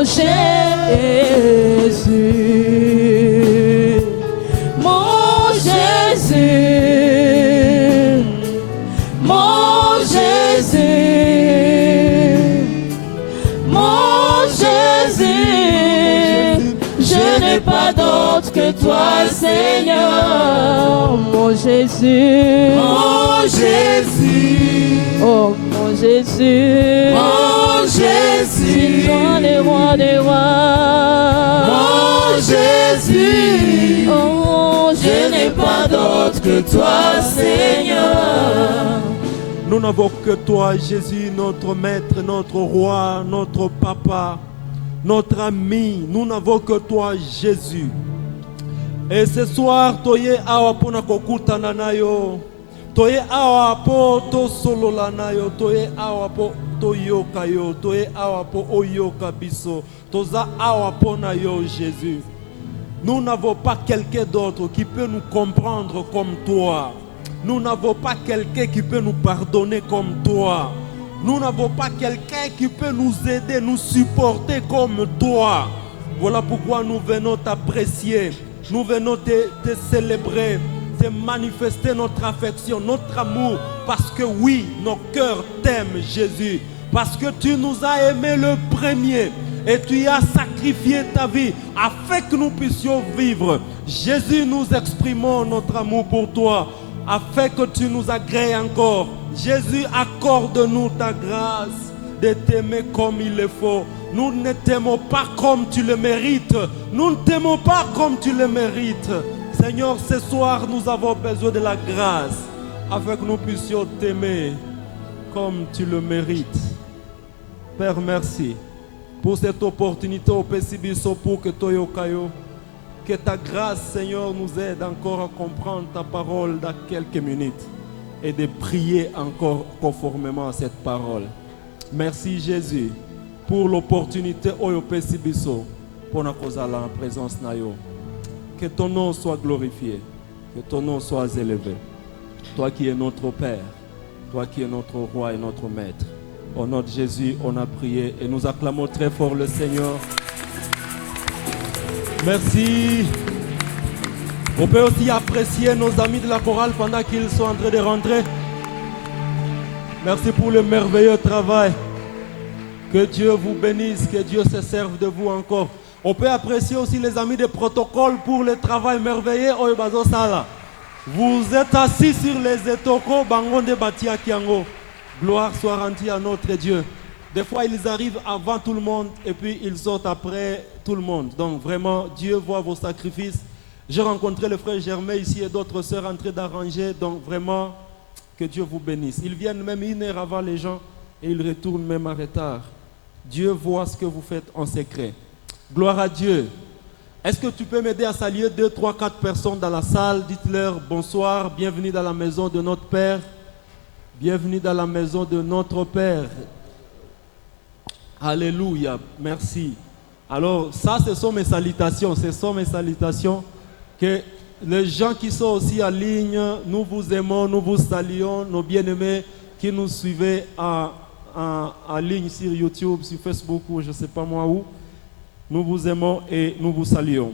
mon Jésus, mon Jésus, mon Jésus, mon Jésus, je n'ai pas d'autre que toi, Seigneur, mon Jésus, Mon Jésus, oh mon Jésus, mon Jésus, roi des rois des rois, mon Jésus, oh je n'ai pas d'autre que toi, Seigneur. Nous n'avons que toi, Jésus, notre maître, notre roi, notre papa, notre ami. Nous n'avons que toi, Jésus. Et ce soir, toye awa pona kokutana nayo. Toye awa po to solola nayo. Toye awa po toyoka yo. Toye awa po oyoka biso. Toza awa pona yo, Jésus. Nous n'avons pas quelqu'un d'autre qui peut nous comprendre comme toi. Nous n'avons pas quelqu'un qui peut nous pardonner comme toi. Nous n'avons pas quelqu'un qui peut nous aider, nous supporter comme toi. Voilà pourquoi nous venons t'apprécier. Nous venons te célébrer, te manifester notre affection, notre amour. Parce que oui, nos cœurs t'aiment, Jésus. Parce que tu nous as aimés le premier. Et tu as sacrifié ta vie afin que nous puissions vivre. Jésus, nous exprimons notre amour pour toi. Afin que tu nous agrées encore. Jésus, accorde-nous ta grâce de t'aimer comme il le faut. Nous ne t'aimons pas comme tu le mérites. Nous ne t'aimons pas comme tu le mérites. Seigneur, ce soir, nous avons besoin de la grâce afin que nous puissions t'aimer comme tu le mérites. Père, merci pour cette opportunité au Pessibiso pour que Toyokayo. Que ta grâce, Seigneur, nous aide encore à comprendre ta parole dans quelques minutes et de prier encore conformément à cette parole. Merci Jésus pour l'opportunité au Pessibiso pour nous causer la présence nayo. Que ton nom soit glorifié, que ton nom soit élevé. Toi qui es notre Père, toi qui es notre Roi et notre Maître. Au nom de Jésus, on a prié et nous acclamons très fort le Seigneur. Merci. On peut aussi apprécier nos amis de la chorale pendant qu'ils sont en train de rentrer. Merci pour le merveilleux travail. Que Dieu vous bénisse, que Dieu se serve de vous encore. On peut apprécier aussi les amis de protocole pour le travail merveilleux. Vous êtes assis sur les étokos, bangon de Batia Kiango. Gloire soit rendue à notre Dieu. Des fois, ils arrivent avant tout le monde et puis ils sortent après tout le monde. Donc vraiment, Dieu voit vos sacrifices. J'ai rencontré le frère Germain ici et d'autres sœurs en train d'arranger. Donc vraiment, que Dieu vous bénisse. Ils viennent même 1 heure avant les gens et ils retournent même en retard. Dieu voit ce que vous faites en secret. Gloire à Dieu. Est-ce que tu peux m'aider à saluer 2, 3, 4 personnes dans la salle? Dites-leur bonsoir, bienvenue dans la maison de notre Père. Bienvenue dans la maison de notre Père. Alléluia, merci. Alors, ça, ce sont mes salutations. Ce sont mes salutations. Que les gens qui sont aussi en ligne, nous vous aimons, nous vous saluons, nos bien-aimés qui nous suivez en ligne sur YouTube, sur Facebook ou je ne sais pas moi où. Nous vous aimons et nous vous saluons.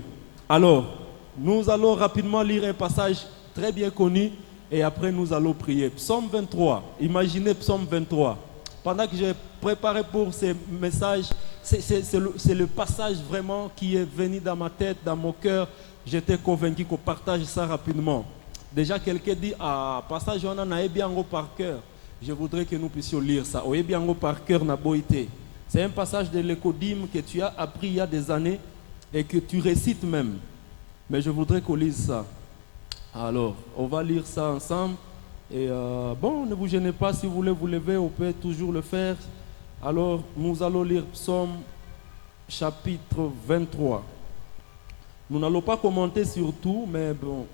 Alors, nous allons rapidement lire un passage très bien connu et après nous allons prier. Psaume 23. Imaginez Psaume 23. Pendant que j'ai préparé pour ces messages, c'est le passage vraiment qui est venu dans ma tête, dans mon cœur. J'étais convaincu qu'on partage ça rapidement. Déjà, quelqu'un dit, passage on en a bien par cœur. Je voudrais que nous puissions lire ça. On est bien par cœur, n'a boité. C'est un passage de l'écodime que tu as appris il y a des années et que tu récites même. Mais je voudrais qu'on lise ça. Alors, on va lire ça ensemble. Et bon, ne vous gênez pas, si vous voulez vous lever, on peut toujours le faire. Alors, nous allons lire Psaume chapitre 23. Nous n'allons pas commenter sur tout, mais bon,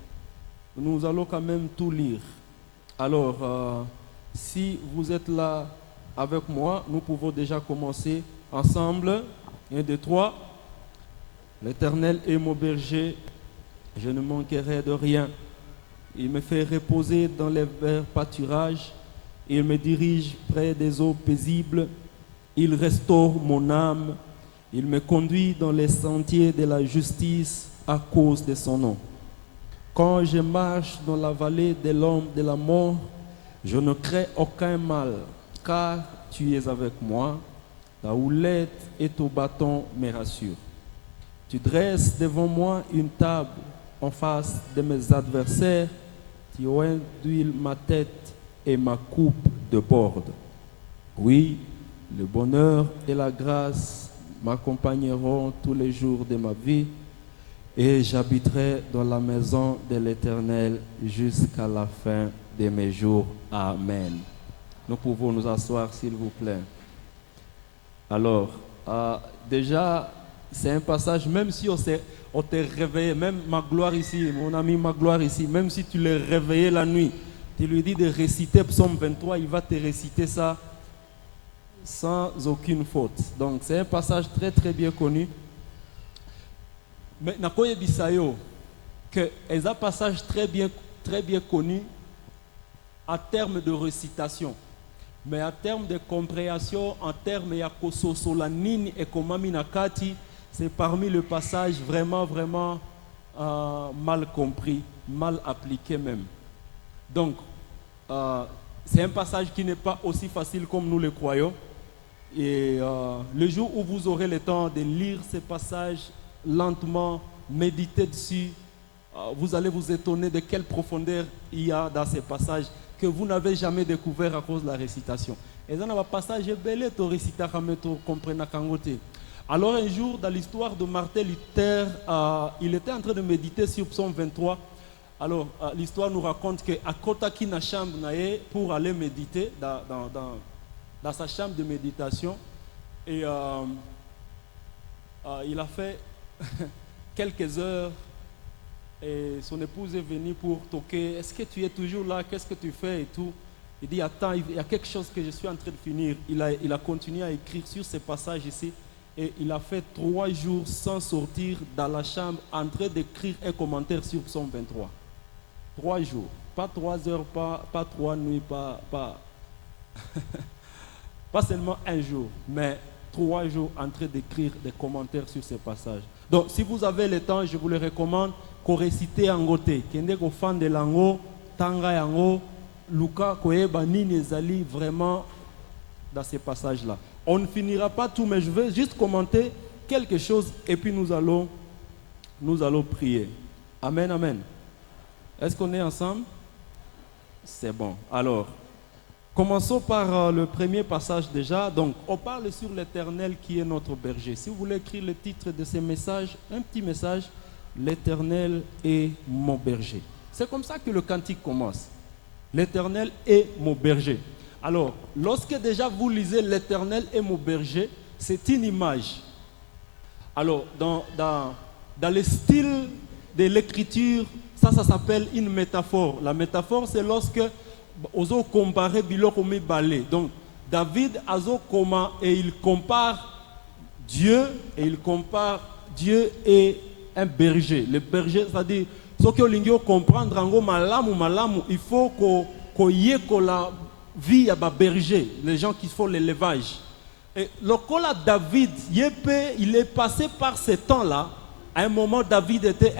nous allons quand même tout lire. Alors, si vous êtes là avec moi, nous pouvons déjà commencer ensemble. 1, 2, 3. L'Éternel est mon berger, je ne manquerai de rien. Il me fait reposer dans les verts pâturages. Il me dirige près des eaux paisibles. Il restaure mon âme. Il me conduit dans les sentiers de la justice à cause de son nom. Quand je marche dans la vallée de l'ombre de la mort, je ne crains aucun mal, car tu es avec moi. Ta houlette et ton bâton me rassurent. Tu dresses devant moi une table en face de mes adversaires. Tu induis ma tête et ma coupe déborde. Oui, le bonheur et la grâce m'accompagneront tous les jours de ma vie et j'habiterai dans la maison de l'Éternel jusqu'à la fin de mes jours. Amen. Nous pouvons nous asseoir, s'il vous plaît. Alors, déjà, c'est un passage, même si on t'est réveillé, même Magloire ici, mon ami Magloire ici, même si tu l'es réveillé la nuit, tu lui dis de réciter Psaume 23, il va te réciter ça sans aucune faute. Donc, c'est un passage très très bien connu. Mais Nakoye Bisayo, que c'est un passage très bien connu en termes de récitation. Mais en termes de compréhension, en termes de Solanine et Komami Nakati, c'est parmi le passage vraiment mal compris, mal appliqué même. Donc, c'est un passage qui n'est pas aussi facile comme nous le croyons. Et le jour où vous aurez le temps de lire ces passages lentement, méditer dessus, vous allez vous étonner de quelle profondeur il y a dans ces passages que vous n'avez jamais découvert à cause de la récitation. Et dans un passage belé to récita to comprena kangote. Alors un jour dans l'histoire de Martin Luther, il était en train de méditer sur Psaume 23. Alors l'histoire nous raconte que à Kotaki na chambre nae pour aller méditer dans sa chambre de méditation et il a fait quelques heures. Et son épouse est venue pour toquer. Est-ce que tu es toujours là? Qu'est-ce que tu fais et tout? Il dit, attends, il y a quelque chose que je suis en train de finir. Il a continué à écrire sur ces passages ici. Et il a fait 3 jours sans sortir dans la chambre, en train d'écrire un commentaire sur Psaume 23. 3 jours. Pas 3 heures, pas 3 nuits, pas seulement un jour, mais 3 jours en train d'écrire des commentaires sur ces passages. Donc, si vous avez le temps, je vous le recommande. Ko réciter en gote kende ko fan de lango tanga yango luka koyeba nini ezali vraiment dans ces passages là. On ne finira pas tout, mais je vais juste commenter quelque chose et puis nous allons prier. Amen, amen. Est-ce qu'on est ensemble? C'est bon. Alors, commençons par le premier passage déjà. Donc, on parle sur l'Éternel qui est notre berger. Si vous voulez écrire le titre de ce message, un petit message. L'Éternel est mon berger. C'est comme ça que le cantique commence. L'Éternel est mon berger. Alors, lorsque déjà vous lisez l'Éternel est mon berger, c'est une image. Alors, dans le style de l'écriture, ça s'appelle une métaphore. La métaphore, c'est lorsque on compare biloko mibale. Donc, David azo koma et il compare Dieu et un berger. Le berger, c'est-à-dire, ce que vous comprendre, il faut qu'on y ait la vie à berger, les gens qui font l'élevage. Et le cas David, il est passé par ce temps-là. À un moment, David était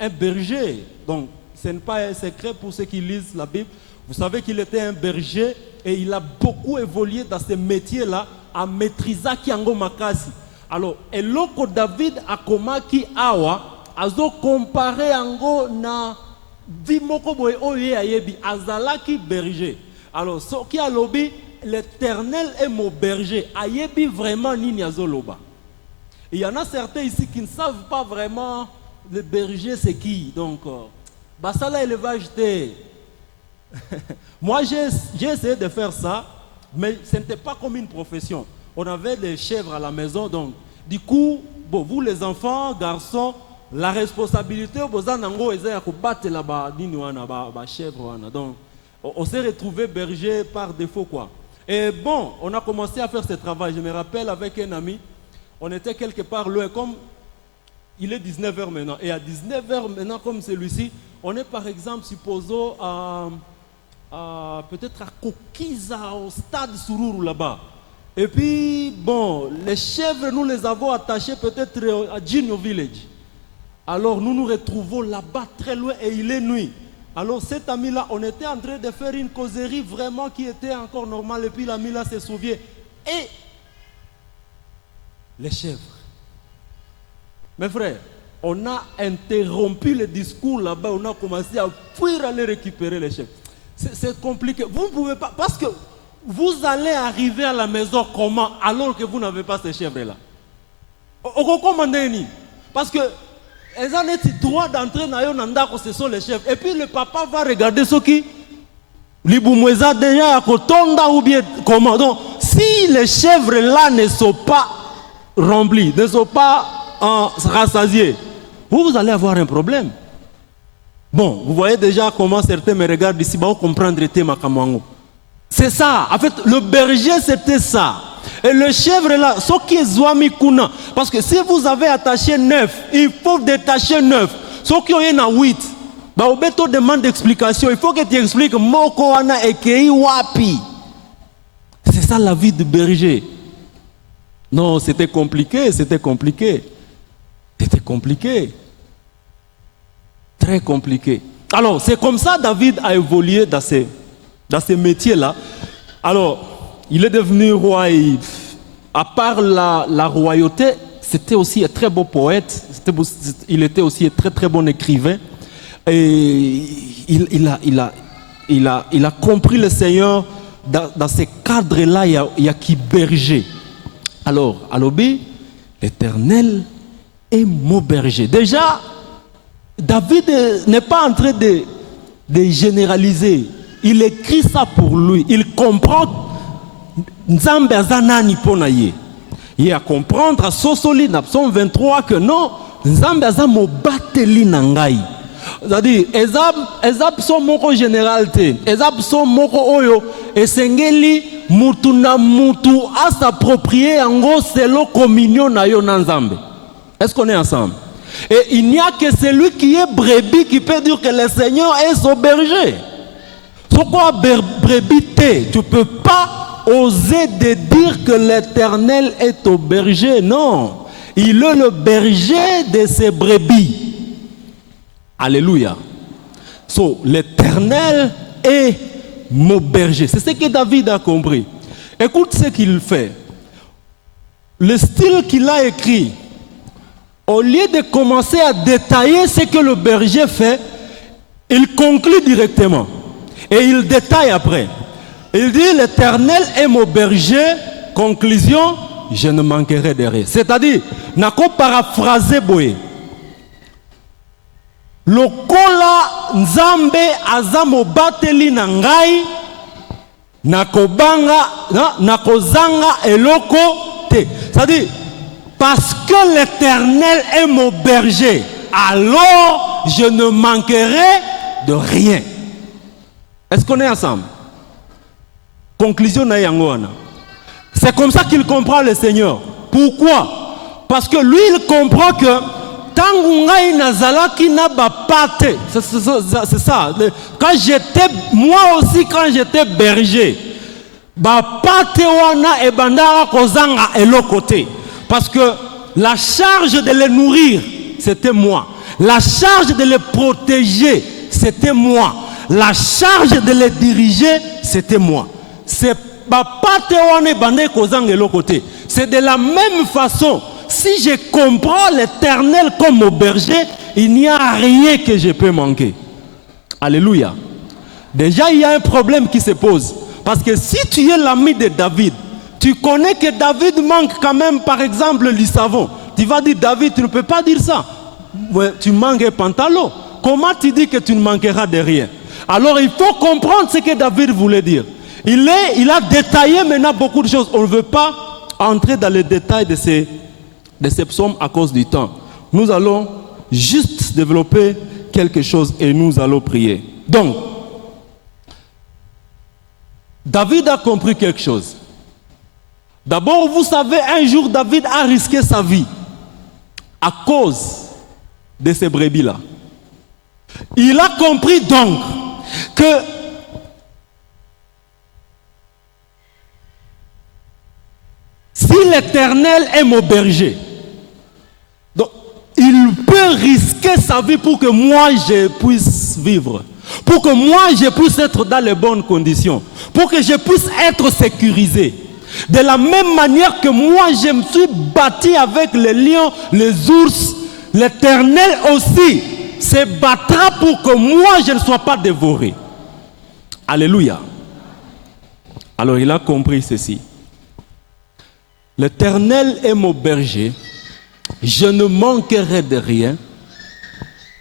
un berger. Donc, ce n'est pas un secret pour ceux qui lisent la Bible. Vous savez qu'il était un berger et il a beaucoup évolué dans ce métier-là à maîtriser Kiango Makasi. Alors, et loko David akomaki awa azo comparé ango na dimoko boy oye ayebi azalaki berger. Alors, ce qui a lobby, l'Éternel est mon berger. Ayebi vraiment nini azoloba. Il y en a certains ici qui ne savent pas vraiment le berger c'est qui. Donc, basala élevage te. Moi, j'ai essayé de faire ça, mais ce n'était pas comme une profession. On avait des chèvres à la maison, donc du coup, bon, vous les enfants, garçons, la responsabilité, donc on s'est retrouvé berger par défaut quoi. Et bon, on a commencé à faire ce travail. Je me rappelle avec un ami, on était quelque part loin, comme il est 19h maintenant, et à 19h maintenant comme celui-ci, on est par exemple, supposons, peut-être à Kokiza, au stade Sururu là-bas. Et puis, bon, les chèvres, nous les avons attachés peut-être à Gino Village. Alors, nous nous retrouvons là-bas très loin et il est nuit. Alors, cet ami-là, on était en train de faire une causerie vraiment qui était encore normale. Et puis, l'ami-là se souvient. Et les chèvres. Mes frères, on a interrompu le discours là-bas. On a commencé à fuir aller récupérer les chèvres. C'est compliqué. Vous ne pouvez pas, parce que vous allez arriver à la maison comment alors que vous n'avez pas ces chèvres-là? Parce que ils ont le droit d'entrer dans Nandako, ce sont les chèvres. Et puis le papa va regarder ce qui Liboumoueza déjà à Kotonda ou bien comment. Donc, si les chèvres-là ne sont pas remplies, ne sont pas rassasiées, vous allez avoir un problème. Bon, vous voyez déjà comment certains me regardent ici, vous comprendre le thème à Kamango. C'est ça. En fait, le berger, c'était ça. Et le chèvre là, ce qui est Zouami Kuna. Parce que si vous avez attaché 9, il faut détacher 9. Ce qui est en 8, bah, Obeto demande d'explication. Il faut que tu expliques Moko Ana Ekei Wapi. C'est ça la vie de berger. Non, c'était compliqué, c'était compliqué. C'était compliqué. Très compliqué. Alors, c'est comme ça David a évolué dans ces métiers-là. Alors, il est devenu roi et à part la royauté, c'était aussi un très beau poète, il était aussi un très très bon écrivain. Et il a compris le Seigneur dans ces cadres-là, il y a qui berger. Alors, à l'obé, l'Éternel est mon berger. Déjà, David n'est pas en train de généraliser. Il écrit ça pour lui. Il comprend Nzambe azanani ponaye. Il a comprendre à Sosoli, dans Psaume 23, que non, Nzambe azamo bateli nangai. C'est-à-dire, ezab son moko généralité, ezab son moko oyo, esengeli mutu na mutu à s'approprier en gros selo communion na yo nanzambe. Est-ce qu'on est ensemble? Et il n'y a que celui qui est brebis qui peut dire que le Seigneur est son berger. Ce quoi brebis t'es, tu ne peux pas oser de dire que l'Éternel est au berger. Non, il est le berger de ses brebis. Alléluia. So, l'Éternel est mon berger. C'est ce que David a compris. Écoute ce qu'il fait. Le style qu'il a écrit, au lieu de commencer à détailler ce que le berger fait, il conclut directement. Et il détaille après. Il dit, l'Éternel est mon berger, conclusion, je ne manquerai de rien. C'est-à-dire, n'a qu'à paraphraser Boé. Lokola nzambe azamo bateli nangai, nakozanga eloko te. C'est-à-dire, parce que l'Éternel est mon berger, alors je ne manquerai de rien. Est-ce qu'on est ensemble? Conclusion na yangoana. C'est comme ça qu'il comprend le Seigneur. Pourquoi? Parce que lui, il comprend que tangungai nazalaki na bapate. C'est ça. Quand j'étais, moi aussi, quand j'étais berger, bapate wana e bandara kozanga elokote. Parce que la charge de les nourrir, c'était moi. La charge de les protéger, c'était moi. La charge de les diriger, c'était moi. C'est de la même façon, si je comprends l'Éternel comme mon berger, il n'y a rien que je peux manquer. Alléluia. Déjà, il y a un problème qui se pose. Parce que si tu es l'ami de David, tu connais que David manque quand même, par exemple, le savon. Tu vas dire, David, tu ne peux pas dire ça. Ouais, tu manques un pantalon. Comment tu dis que tu ne manqueras de rien? Alors, il faut comprendre ce que David voulait dire. Il a détaillé maintenant beaucoup de choses. On ne veut pas entrer dans les détails de ces psaumes à cause du temps. Nous allons juste développer quelque chose et nous allons prier. Donc, David a compris quelque chose. D'abord, vous savez, un jour, David a risqué sa vie à cause de ces brebis-là. Il a compris donc que Si l'Éternel est mon berger, donc il peut risquer sa vie pour que moi je puisse vivre, pour que moi je puisse être dans les bonnes conditions, pour que je puisse être sécurisé. De la même manière que moi je me suis bâti avec les lions, les ours, l'Éternel aussi se battra pour que moi je ne sois pas dévoré. Alléluia. Alors il a compris ceci. L'Éternel est mon berger, je ne manquerai de rien.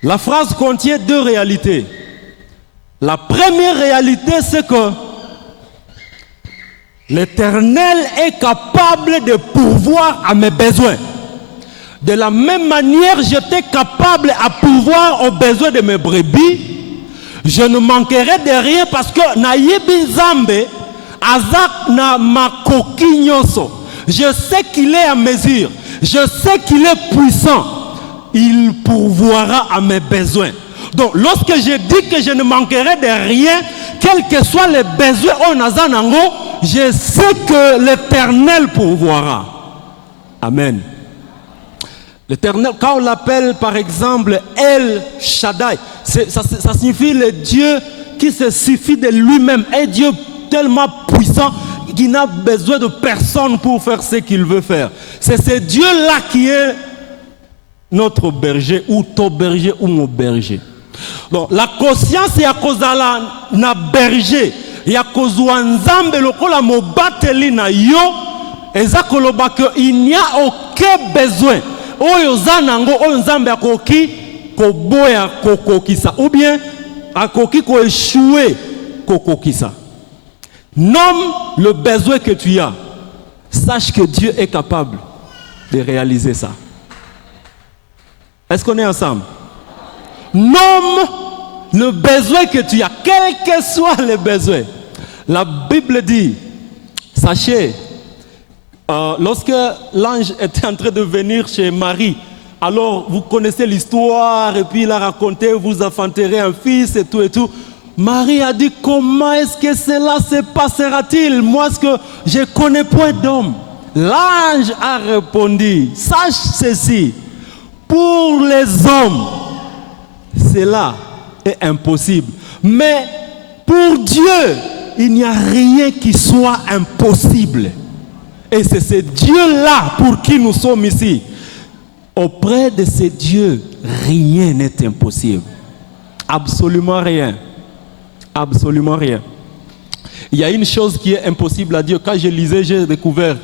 La phrase contient deux réalités. La première réalité, c'est que l'Éternel est capable de pourvoir à mes besoins. De la même manière, j'étais capable à pourvoir aux besoins de mes brebis. Je ne manquerai de rien parce que nayebi nzambe azak na makoki nyoso. Je sais qu'il est à mesure. Je sais qu'il est puissant. Il pourvoira à mes besoins. Donc, lorsque je dis que je ne manquerai de rien, quels que soient les besoins au Nazanango, je sais que l'Éternel pourvoira. Amen. L'Éternel, quand on l'appelle par exemple El Shaddai, ça signifie le Dieu qui se suffit de lui-même. Un Dieu tellement puissant qui n'a besoin de personne pour faire ce qu'il veut faire. C'est ce Dieu-là qui est notre berger, ou ton berger, ou mon berger. Donc, la conscience ya kozala na berger, ya kozwa nzambe lokola mobateli na yo, eza koloba que il n'y a aucun besoin. Oyo zanango, oyo nzambe akoki koboya kokokisa, ou bien akoki ko échouer kokokisa. Nomme le besoin que tu as. Sache que Dieu est capable de réaliser ça. Est-ce qu'on est ensemble? Nomme le besoin que tu as, quel que soit le besoin. La Bible dit, sachez, lorsque l'ange était en train de venir chez Marie, alors vous connaissez l'histoire, et puis il a raconté, vous enfanterez un fils et tout et tout. Marie a dit, comment est-ce que cela se passera-t-il? Moi, ce que je ne connais point d'homme. L'ange a répondu, sache ceci, pour les hommes, cela est impossible. Mais pour Dieu, il n'y a rien qui soit impossible. Et c'est ce Dieu-là pour qui nous sommes ici. Auprès de ce Dieu, rien n'est impossible. Absolument rien. Absolument rien. Il y a une chose qui est impossible à Dieu. Quand je lisais, j'ai découvert.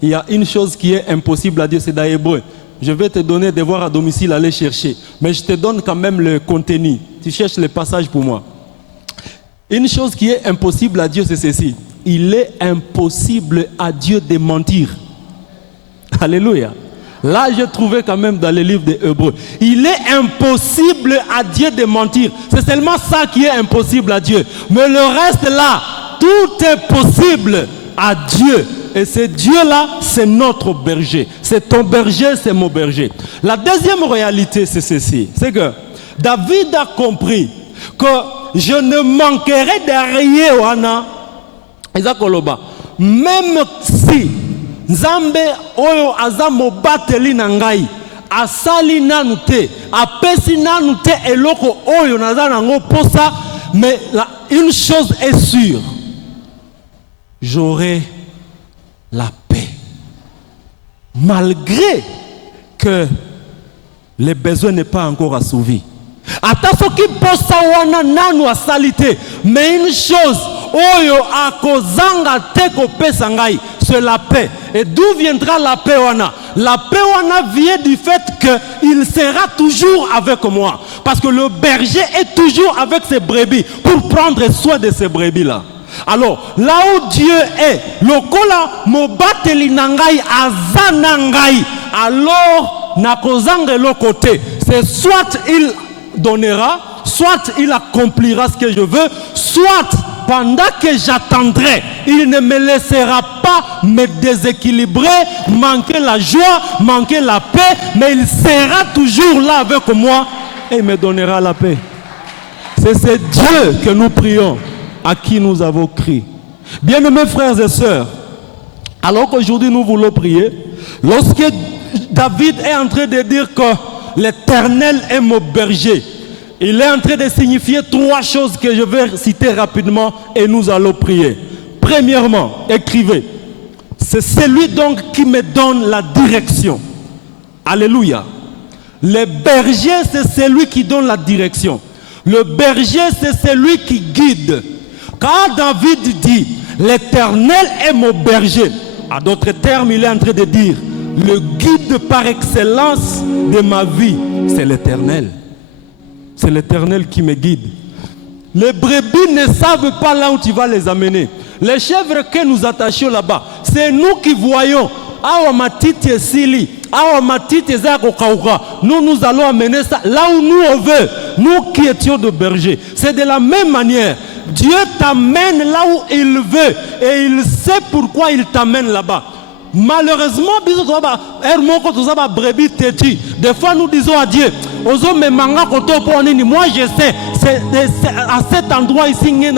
Il y a une chose qui est impossible à Dieu, c'est dans Hébreu. Je vais te donner des devoirs à domicile, aller chercher. Mais je te donne quand même le contenu. Tu cherches les passages pour moi. Une chose qui est impossible à Dieu, c'est ceci. Il est impossible à Dieu de mentir. Alléluia. Là, j'ai trouvé quand même dans le livre des Hébreux. Il est impossible à Dieu de mentir. C'est seulement ça qui est impossible à Dieu. Mais le reste là, tout est possible à Dieu. Et ce Dieu-là, c'est notre berger. C'est ton berger, c'est mon berger. La deuxième réalité, c'est ceci. C'est que David a compris que je ne manquerai de rien, Wana. Même si Nzambe oyo azamo bateli na ngai asali nanu te apesi nanu te eloko oyo naza nango posa, mais une chose est sûre, j'aurai la paix malgré que les besoins n'est pas encore assouvis. Ata soki posa wana nanu asali te, mais une chose oyo akozanga te kopesa ngai, c'est la paix. Et d'où viendra la paix wana? La paix wana vient du fait qu'il sera toujours avec moi. Parce que le berger est toujours avec ses brebis pour prendre soin de ces brebis là. Alors, là où Dieu est, lokola mobateli nangai azanangai, alors nakozanga le côté. C'est soit il donnera, soit il accomplira ce que je veux, soit pendant que j'attendrai, il ne me laissera pas me déséquilibrer, manquer la joie, manquer la paix, mais il sera toujours là avec moi et il me donnera la paix. C'est ce Dieu que nous prions, à qui nous avons crié. Bien-aimés frères et sœurs, Alors qu'aujourd'hui nous voulons prier, lorsque David est en train de dire que l'Éternel est mon berger, il est en train de signifier 3 choses que je vais citer rapidement et nous allons prier. Premièrement, écrivez, c'est celui donc qui me donne la direction. Alléluia. Le berger, c'est celui qui donne la direction. Le berger, c'est celui qui guide. Quand David dit, l'Éternel est mon berger, à d'autres termes, il est en train de dire, le guide par excellence de ma vie, c'est l'Éternel. C'est l'Éternel qui me guide. Les brebis ne savent pas là où tu vas les amener. Les chèvres que nous attachons là-bas, c'est nous qui voyons. Nous allons amener ça là où nous on veut. Nous qui étions de bergers. C'est de la même manière. Dieu t'amène là où il veut. Et il sait pourquoi il t'amène là-bas. Malheureusement, des fois nous disons à Dieu, moi je sais, c'est à cet endroit ici, mais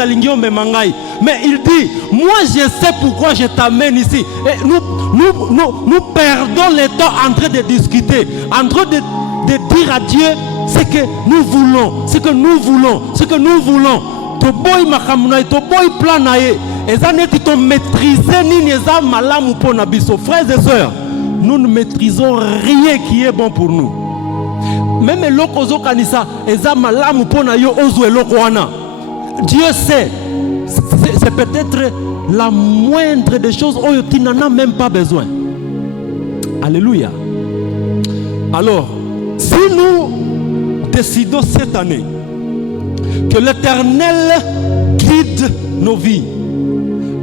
il dit, moi je sais pourquoi je t'amène ici. Et nous perdons le temps en train de discuter, en train de dire à Dieu ce que nous voulons, ce que nous voulons, ce que nous voulons. Frères et sœurs, nous ne maîtrisons rien qui est bon pour nous. Même Dieu sait, c'est peut-être la moindre des choses où tu n'en as même pas besoin. Alléluia. Alors, si nous décidons cette année que l'Éternel guide nos vies,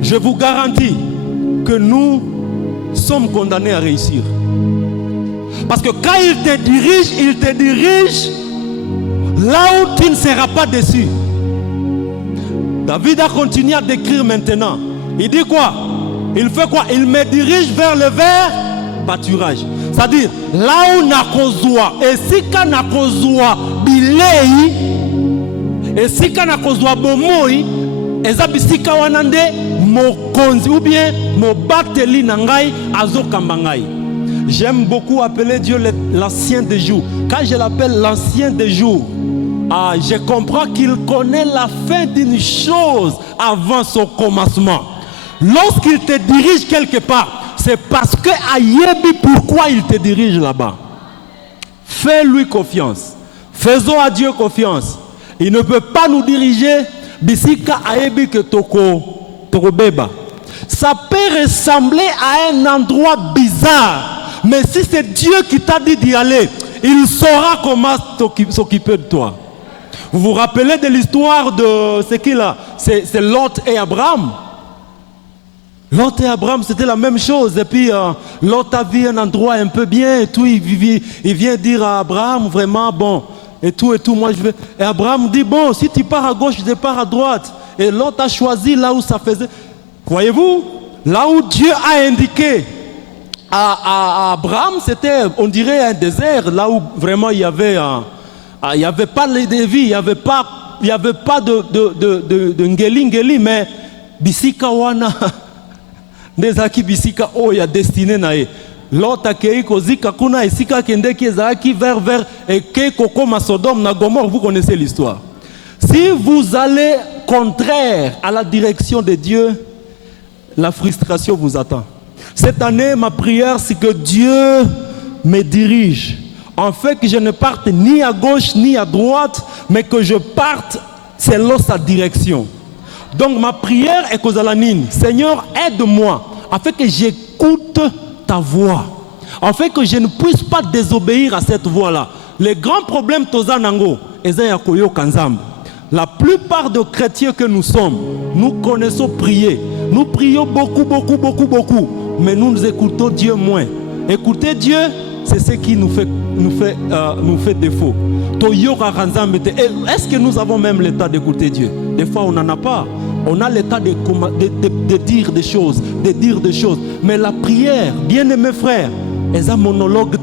je vous garantis que nous sommes condamnés à réussir. Parce que quand il te dirige là où tu ne seras pas déçu. David a continué à décrire maintenant. Il dit quoi? Il fait quoi? Il me dirige vers le vert pâturage. C'est-à-dire, là où nakozwa, et si ka nakozwa bilei, et si ka nakozwa bomoi, ezabisika wanande mokonzi ou bien mobateli nangai azokambangai. J'aime beaucoup appeler Dieu l'ancien des jours. Quand je l'appelle l'ancien des jours, je comprends qu'il connaît la fin d'une chose avant son commencement. Lorsqu'il te dirige quelque part, c'est parce que Ayebi pourquoi il te dirige là-bas. Fais-lui confiance. Faisons à Dieu confiance. Il ne peut pas nous diriger bisika Ayebi que toko beba. Ça peut ressembler à un endroit bizarre, mais si c'est Dieu qui t'a dit d'y aller, il saura comment s'occuper de toi. Vous vous rappelez de l'histoire de ce qu'il a? C'est Lot et Abraham. Lot et Abraham, c'était la même chose. Et puis, Lot a vu un endroit un peu bien et tout. Il vient dire à Abraham, vraiment, bon, et tout, moi je vais. Et Abraham dit, bon, si tu pars à gauche, je pars à droite. Et Lot a choisi là où ça faisait. Voyez-vous, là où Dieu a indiqué à Abraham, c'était, on dirait, un désert, là où vraiment il y avait pas les dévis, il n'y avait pas de ngeli, mais bisika wana. Nezaki bisika oya destiné nae. L'autre akei kozika kuna esika kendeki ezaki vers et ke kokoma Sodome na Gomorrhe, vous connaissez l'histoire. Si vous allez contraire à la direction de Dieu, la frustration vous attend. Cette année, ma prière, c'est que Dieu me dirige. En fait, que je ne parte ni à gauche ni à droite, mais que je parte selon sa direction. Donc ma prière est qu'Ozalanine, Seigneur, aide-moi afin que j'écoute ta voix, afin que je ne puisse pas désobéir à cette voix-là. Les grands problèmes Tozanango, Ezayakoyo Kanzam. La plupart des chrétiens que nous sommes, nous connaissons prier. Nous prions beaucoup, mais nous écoutons Dieu moins. Écouter Dieu, c'est ce qui nous fait défaut. Est-ce que nous avons même l'état d'écouter Dieu? Des fois, on n'en a pas. On a l'état de dire des choses, Mais la prière, bien-aimés frères, elles ont monologue,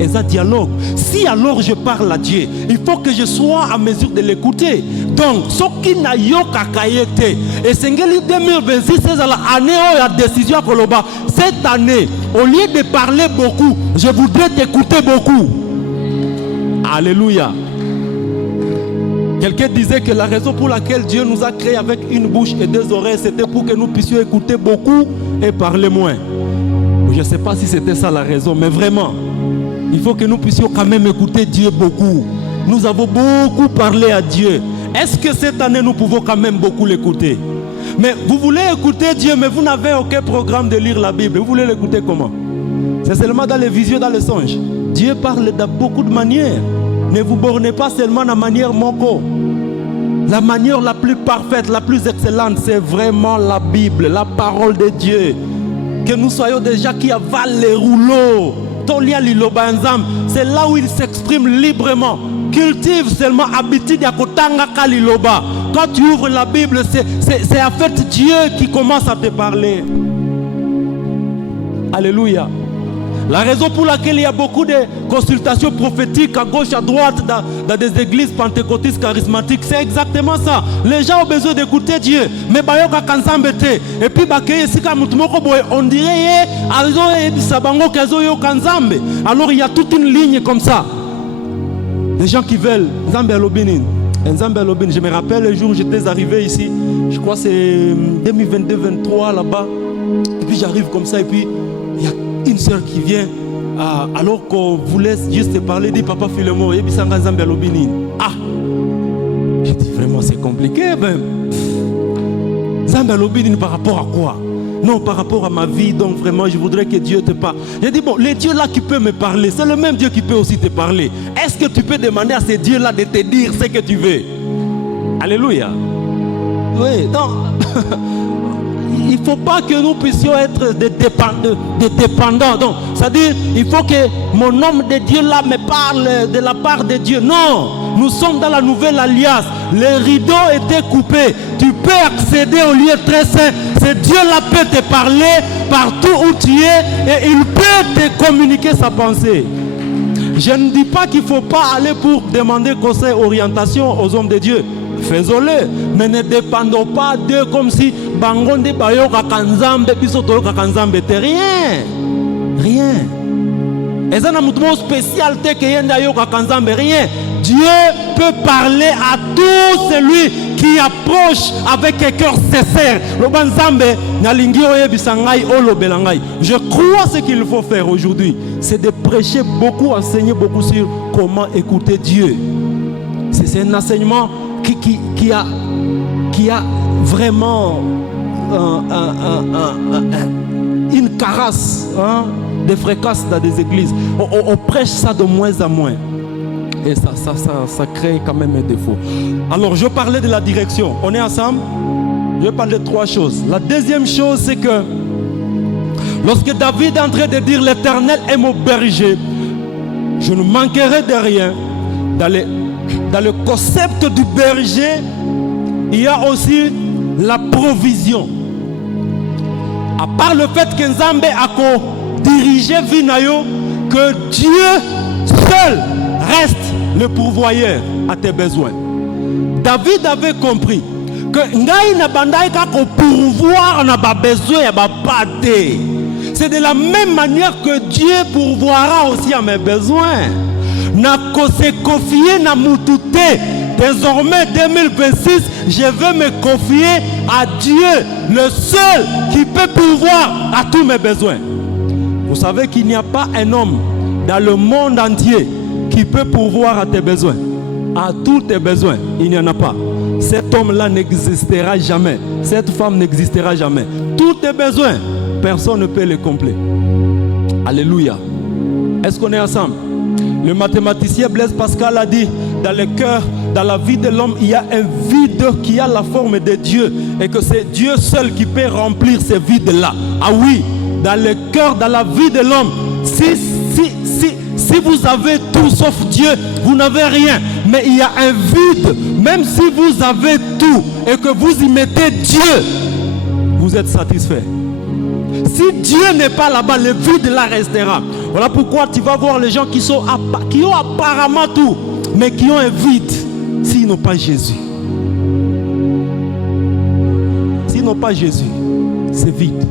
elles ont dialogue. Si alors je parle à Dieu, il faut que je sois à mesure de l'écouter. Donc, ce qui n'a pas été, et c'est 2026, c'est l'année où il y a décision à Koloba. Cette année, au lieu de parler beaucoup, je voudrais t'écouter beaucoup. Alléluia. Quelqu'un disait que la raison pour laquelle Dieu nous a créés avec une bouche et deux oreilles, c'était pour que nous puissions écouter beaucoup et parler moins. Je ne sais pas si c'était ça la raison, mais vraiment, il faut que nous puissions quand même écouter Dieu beaucoup. Nous avons beaucoup parlé à Dieu. Est-ce que cette année, nous pouvons quand même beaucoup l'écouter? Mais vous voulez écouter Dieu, mais vous n'avez aucun programme de lire la Bible. Vous voulez l'écouter comment? C'est seulement dans les visions, dans les songes. Dieu parle de beaucoup de manières. Ne vous bornez pas seulement dans la manière moko. La manière la plus parfaite, la plus excellente, c'est vraiment la Bible, la parole de Dieu. Que nous soyons des gens qui avalent les rouleaux. C'est là où il s'exprime librement. Cultive seulement habitude à kotanga kaliloba. Quand tu ouvres la Bible, c'est en fait Dieu qui commence à te parler. Alléluia. La raison pour laquelle il y a beaucoup de consultations prophétiques à gauche, à droite, dans des églises pentecôtistes charismatiques, c'est exactement ça. Les gens ont besoin d'écouter Dieu. Mais et puis on dirait alors il y a toute une ligne comme ça. Les gens qui veulent je me rappelle le jour où j'étais arrivé ici, je crois que c'est 2022-23 là-bas. Et puis j'arrive comme ça et puis il y a une soeur qui vient, alors qu'on voulait juste parler, dit Papa Philemon, et puis ça va Zambia Lobini. Ah, je dis vraiment c'est compliqué, ben. Zambia Lobini par rapport à quoi? Non, par rapport à ma vie, donc vraiment je voudrais que Dieu te parle. J'ai dit bon, le Dieu là qui peut me parler, c'est le même Dieu qui peut aussi te parler. Est-ce que tu peux demander à ce Dieu là de te dire ce que tu veux? Alléluia. Oui, donc. Il ne faut pas que nous puissions être des dépendants. Donc, c'est-à-dire, il faut que mon homme de Dieu là me parle de la part de Dieu. Non, nous sommes dans la nouvelle alliance. Les rideaux étaient coupés. Tu peux accéder au lieu très saint. Ce Dieu là peut te parler partout où tu es et il peut te communiquer sa pensée. Je ne dis pas qu'il ne faut pas aller pour demander conseil, orientation aux hommes de Dieu. Faisons-le, mais ne dépendons pas d'eux comme si Bangonde Bayoka Kanzambe Bisotoyoka Kanzambe. Rien. Rien. Et ça n'a pas spécial rien. Dieu peut parler à tout celui qui approche avec un cœur sincère. Je crois ce qu'il faut faire aujourd'hui, c'est de prêcher beaucoup, enseigner beaucoup sur comment écouter Dieu. C'est un enseignement qui a vraiment une carasse de fréquence dans des églises. On prêche ça de moins en moins. Et ça crée quand même un défaut. Alors, je parlais de la direction. On est ensemble? Je vais parler de trois choses. La deuxième chose, c'est que lorsque David est en train de dire l'Éternel est mon berger, je ne manquerai de rien. Dans le concept du berger, il y a aussi la provision. À part le fait que Nzambe a dirigé Vinayo, que Dieu seul reste le pourvoyeur à tes besoins. David avait compris que Ngai na bandai ka ko pourvoir na ba besoin ya ba pate. C'est de la même manière que Dieu pourvoira aussi à mes besoins. Na ko se confier na mutute. Désormais 2026, je veux me confier à Dieu, le seul qui peut pourvoir à tous mes besoins. Vous savez qu'il n'y a pas un homme dans le monde entier qui peut pourvoir à tes besoins. À tous tes besoins, il n'y en a pas. Cet homme-là n'existera jamais. Cette femme n'existera jamais. Tous tes besoins, personne ne peut les combler. Alléluia. Est-ce qu'on est ensemble? Le mathématicien Blaise Pascal a dit, dans le cœur, dans la vie de l'homme, il y a un vide qui a la forme de Dieu. Et que c'est Dieu seul qui peut remplir ce vide-là. Ah oui, dans le cœur, dans la vie de l'homme, si vous avez tout sauf Dieu, vous n'avez rien. Mais il y a un vide. Même si vous avez tout et que vous y mettez Dieu, vous êtes satisfait. Si Dieu n'est pas là-bas, le vide là restera. Voilà pourquoi tu vas voir les gens qui ont apparemment tout, mais qui ont un vide s'ils n'ont pas Jésus. S'ils n'ont pas Jésus, c'est vide.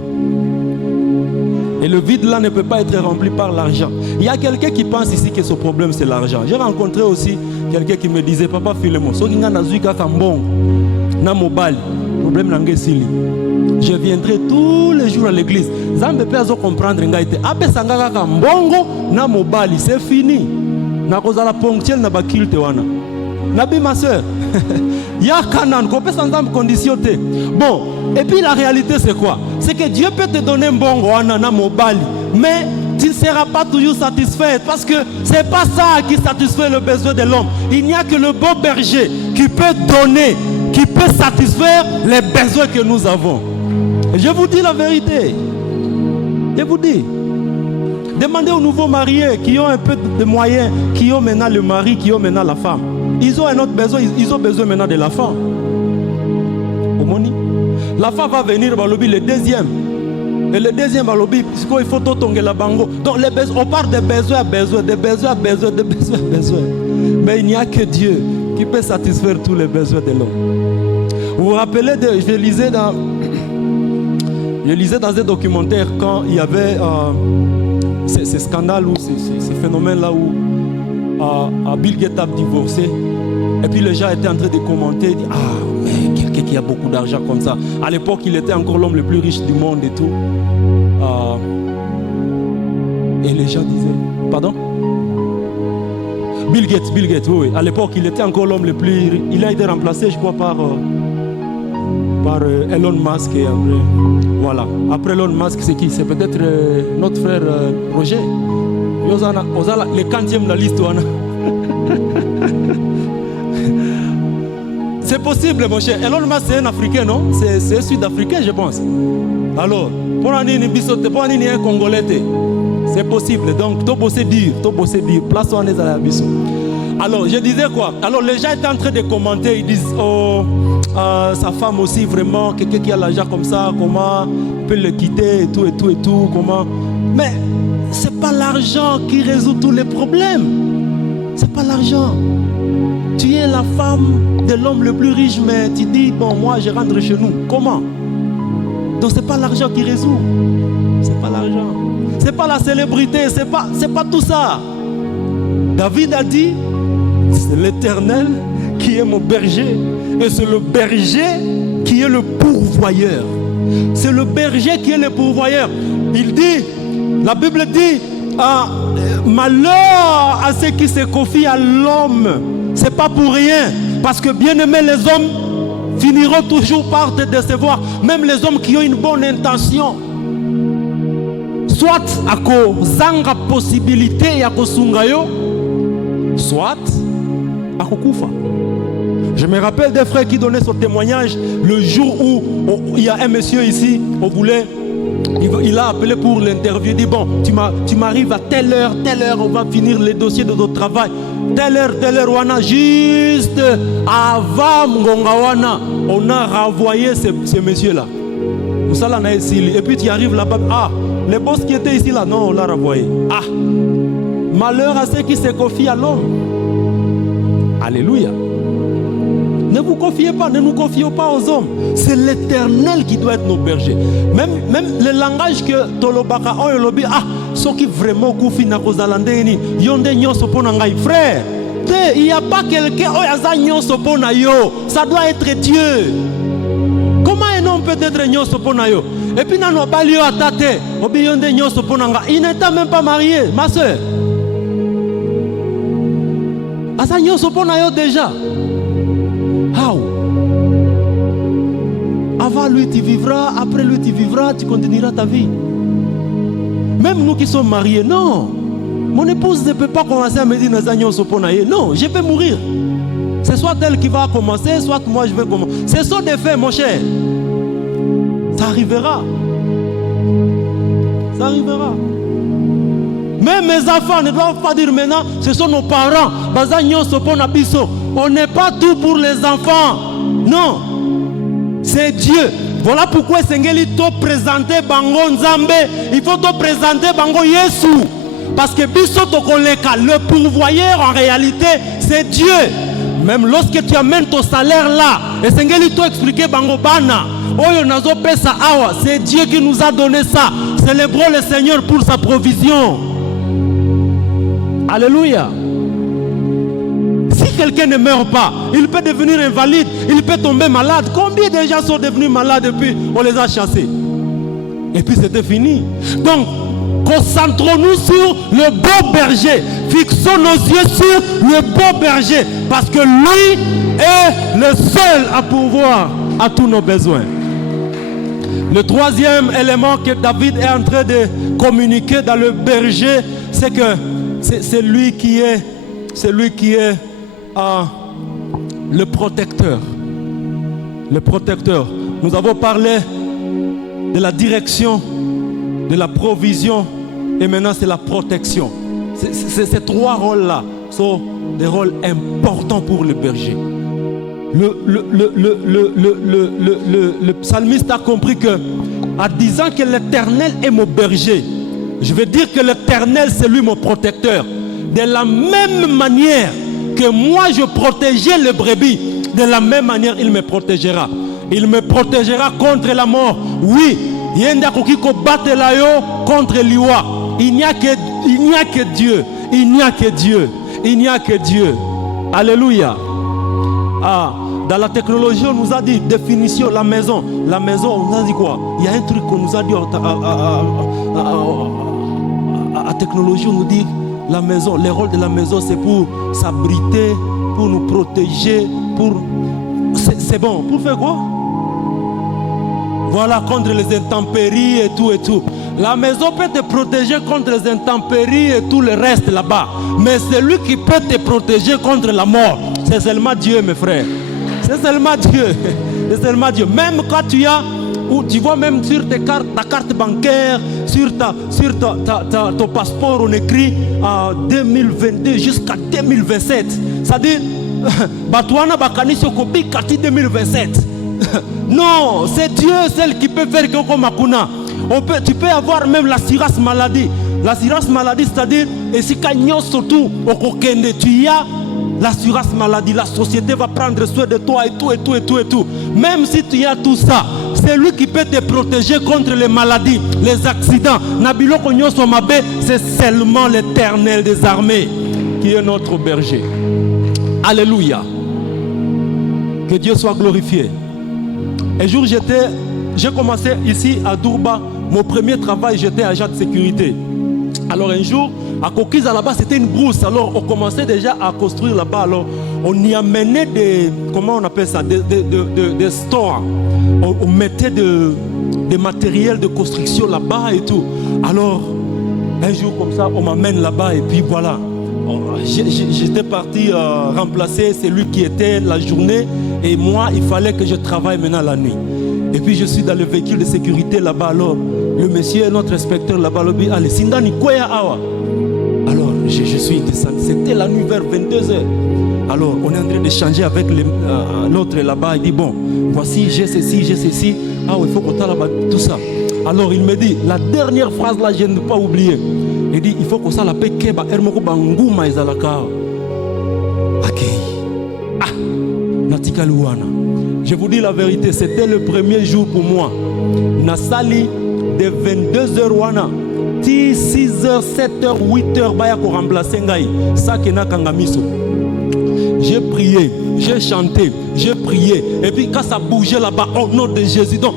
Et le vide là ne peut pas être rempli par l'argent. Il y a quelqu'un qui pense ici que son problème c'est l'argent. J'ai rencontré aussi quelqu'un qui me disait, papa Philemon, je viendrai tous les jours à l'église. Zambe pe azo comprendre ngaite. Ape sangaka ka mbongo na mobali, c'est fini. Na kozala ponctuel na bakilte wana. Nabi ma soeur. Ya kanan ko pe sanzam condition te. Bon, et puis la réalité c'est quoi? C'est que Dieu peut te donner mbongo wana na mobali, mais tu ne seras pas toujours satisfait parce que c'est pas ça qui satisfait le besoin de l'homme. Il n'y a que le bon berger qui peut donner, qui peut satisfaire les besoins que nous avons. Et je vous dis la vérité. Je vous dis. Demandez aux nouveaux mariés qui ont un peu de moyens, qui ont maintenant le mari, qui ont maintenant la femme. Ils ont un autre besoin, ils ont besoin maintenant de la femme. La femme va venir le deuxième. Et le deuxième il faut tout la bango. Donc les besoins, on parle de besoins à besoins, de besoins à besoins, de besoins à besoins. Mais il n'y a que Dieu qui peut satisfaire tous les besoins de l'homme. Vous vous rappelez, je lisais dans un documentaire quand il y avait ces scandales ou ces phénomènes-là où Bill Gates a divorcé. Et puis les gens étaient en train de commenter, dire, ah, mais quelqu'un qui a beaucoup d'argent comme ça. À l'époque, il était encore l'homme le plus riche du monde et tout. Et les gens disaient, pardon? Bill Gates, oui. À l'époque, il était encore l'homme le plus riche. Il a été remplacé, je crois, par Elon Musk. Et après, voilà. Après Elon Musk, c'est qui? C'est peut-être notre frère Roger. Le 40e de la liste. C'est possible, mon cher. Elon Musk, c'est un Africain, non? C'est un Sud-Africain, je pense. Alors, pour un Congolais, c'est possible. Donc, tout bosser dire. Place on est à la biso. Alors, je disais quoi? Alors, les gens étaient en train de commenter. Ils disent, oh, sa femme aussi, vraiment, quelqu'un qui a l'argent comme ça, comment peut le quitter et tout, comment. Mais, c'est pas l'argent qui résout tous les problèmes. C'est pas l'argent. Tu es la femme de l'homme le plus riche, mais tu dis, bon, moi, je rentre chez nous. Comment? Donc, c'est pas l'argent qui résout. C'est pas l'argent. C'est pas la célébrité, c'est pas tout ça. David a dit, c'est l'Éternel qui est mon berger. Et c'est le berger qui est le pourvoyeur. C'est le berger qui est le pourvoyeur. Il dit, la Bible dit, malheur à ceux qui se confient à l'homme. C'est pas pour rien. Parce que bien aimés, les hommes finiront toujours par te décevoir. Même les hommes qui ont une bonne intention. Soit à kozanga possibilité ya kosungayo, soit à kokufa. Je me rappelle des frères qui donnaient son témoignage le jour où il y a un monsieur ici, il a appelé pour l'interview. Il dit, bon, tu m'arrives à telle heure, on va finir les dossiers de notre travail. Telle heure, wana, juste avant Mgongawana, on a renvoyé ce monsieur-là. Et puis tu arrives là-bas, ah, les boss qui étaient ici là, non, on l'a renvoyé. Ah, malheur à ceux qui se confient à l'homme. Alléluia. Ne vous confiez pas, ne nous confions pas aux hommes. C'est l'Éternel qui doit être nos bergers. Même le langage que Tolobaka Oyolobi, ah, ceux qui vraiment koufi na kozalandeni, yonde nyonso pona ngai, frère. Il n'y a pas quelqu'un, oyaza nyonso pona yo. Ça doit être Dieu. Comment un homme peut être nyonso pona yo? Et puis nano balio atate, obi yonde nyonso pona nga. Il n'était même pas marié, ma soeur. Asa nyonso pona yo déjà. How? Avant lui tu vivras, après lui tu vivras, tu continueras ta vie. Même nous qui sommes mariés, non. Mon épouse ne peut pas commencer à me dire non, je vais mourir. C'est soit elle qui va commencer, soit moi je vais commencer. Ce sont des faits, mon cher. Ça arrivera. Ça arrivera. Même mes enfants ne doivent pas dire maintenant, ce sont nos parents. On n'est pas tout pour les enfants. Non. C'est Dieu. Voilà pourquoi Sengeli te présenter Bango Nzambe. Il faut te présenter Bango Yesu. Parce que le pourvoyeur en réalité c'est Dieu. Même lorsque tu amènes ton salaire là, et Sengeli te expliquer Bango Bana. C'est Dieu qui nous a donné ça. Célébrons le Seigneur pour sa provision. Alléluia. Si quelqu'un ne meurt pas, il peut devenir invalide, il peut tomber malade. Combien de gens sont devenus malades depuis on les a chassés? Et puis c'était fini. Donc, concentrons-nous sur le bon berger. Fixons nos yeux sur le bon berger. Parce que lui est le seul à pourvoir à tous nos besoins. Le troisième élément que David est en train de communiquer dans le berger, c'est que c'est lui qui est le protecteur. Le protecteur. Nous avons parlé de la direction, de la provision, et maintenant c'est la protection. Ces trois rôles-là sont des rôles importants pour le berger. Le psalmiste a compris que, en disant que l'Éternel est mon berger, je veux dire que l'Éternel c'est lui mon protecteur. De la même manière que moi je protégeais le brebis, de la même manière il me protégera. Il me protégera contre la mort. Oui, yenda kokiko battre la yo contre l'iwa. Il n'y a que Dieu. Il n'y a que Dieu. Il n'y a que Dieu. Alléluia. Ah, dans la technologie, on nous a dit définition, la maison. La maison, on nous a dit quoi? Il y a un truc qu'on nous a dit à technologie, on nous dit la maison, les rôles de la maison, c'est pour s'abriter, pour nous protéger, pour... C'est bon, pour faire quoi? Voilà, contre les intempéries et tout et tout. La maison peut te protéger contre les intempéries et tout le reste là-bas. Mais celui qui peut te protéger contre la mort, c'est seulement Dieu, mes frères. C'est seulement Dieu. C'est seulement Dieu. Même quand tu as, ou tu vois même sur ta carte bancaire, sur ton passeport, on écrit 2022 jusqu'à 2027. C'est-à-dire, Batouana Bakani Sokobi Kati 2027. Non, c'est Dieu seul qui peut faire Koko Makuna. Tu peux avoir même l'assurance maladie. L'assurance maladie, c'est-à-dire, et si surtout au Kokende, tu as l'assurance maladie, la société va prendre soin de toi et tout, et tout, et tout, et tout. Même si tu as tout ça, c'est lui qui peut te protéger contre les maladies, les accidents. Nabilo Konyo Somabe, c'est seulement l'Éternel des armées qui est notre berger. Alléluia. Que Dieu soit glorifié. Un jour, j'ai commencé ici à Dourba. Mon premier travail, j'étais agent de sécurité. Alors un jour, à Kokiza là-bas, c'était une brousse. Alors on commençait déjà à construire là-bas. Alors on y amenait des, comment on appelle ça, des stores. On mettait des matériels de construction là-bas et tout. Alors un jour comme ça, on m'amène là-bas et puis voilà. J'étais parti remplacer celui qui était la journée et moi, il fallait que je travaille maintenant la nuit. Et puis je suis dans le véhicule de sécurité là-bas. Alors le monsieur, notre inspecteur là-bas, il dit, allez, Sindani, quoi awa? Alors je suis descendu, c'était la nuit vers 22h. Alors on est en train d'échanger avec l'autre là-bas. Il dit, bon, voici, j'ai ceci. Ah, il faut qu'on t'a là-bas, tout ça. Alors il me dit, la dernière phrase là, je ne peux pas oublier. Il dit, il faut qu'on s'en appelle Keba, Hermoko Bangouma Izalaka. Ok. Ah, Natika Louana. Je vous dis la vérité, c'était le premier jour pour moi. Nasali de 22h Wana, 6h, 7h, 8h, Baya ko remplacer Ngai. Ça que na kangamiso. J'ai prié, j'ai chanté, j'ai prié. Et puis quand ça bougeait là-bas, au nom de Jésus, donc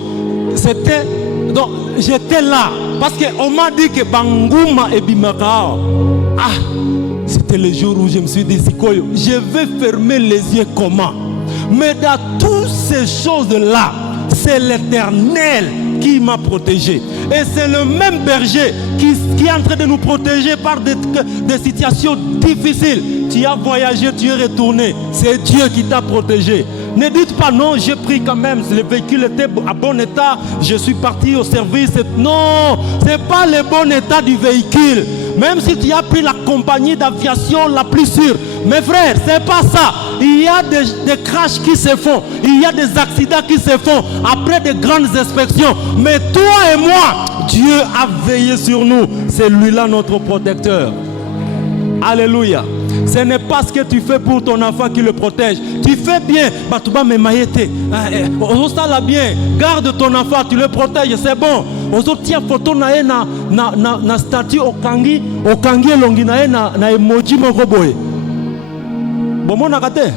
c'était, donc j'étais là. Parce qu'on m'a dit que Bangouma et Bimaka. Ah, c'était le jour où je me suis dit, Sikoyo, je vais fermer les yeux comment? Mais dans toutes ces choses-là, c'est l'Éternel qui m'a protégé. Et c'est le même berger qui est en train de nous protéger par des situations difficiles. Tu as voyagé, tu es retourné. C'est Dieu qui t'a protégé. Ne dites pas non, j'ai pris quand même, le véhicule était à bon état, je suis parti au service. Non, ce n'est pas le bon état du véhicule. Même si tu as pris la compagnie d'aviation la plus sûre. Mes frères, ce n'est pas ça. il y a des crashs qui se font, il y a des accidents qui se font après de grandes inspections. Mais toi et moi, Dieu a veillé sur nous. C'est lui-là notre protecteur. Alléluia. Ce n'est pas ce que tu fais pour ton enfant qui le protège. Tu fais bien, Batouba me maïete. Ça bien. Garde ton enfant, tu le protèges, c'est bon. Tiens photo na statue okangi longi na emoji moko boye. Bomo nakate.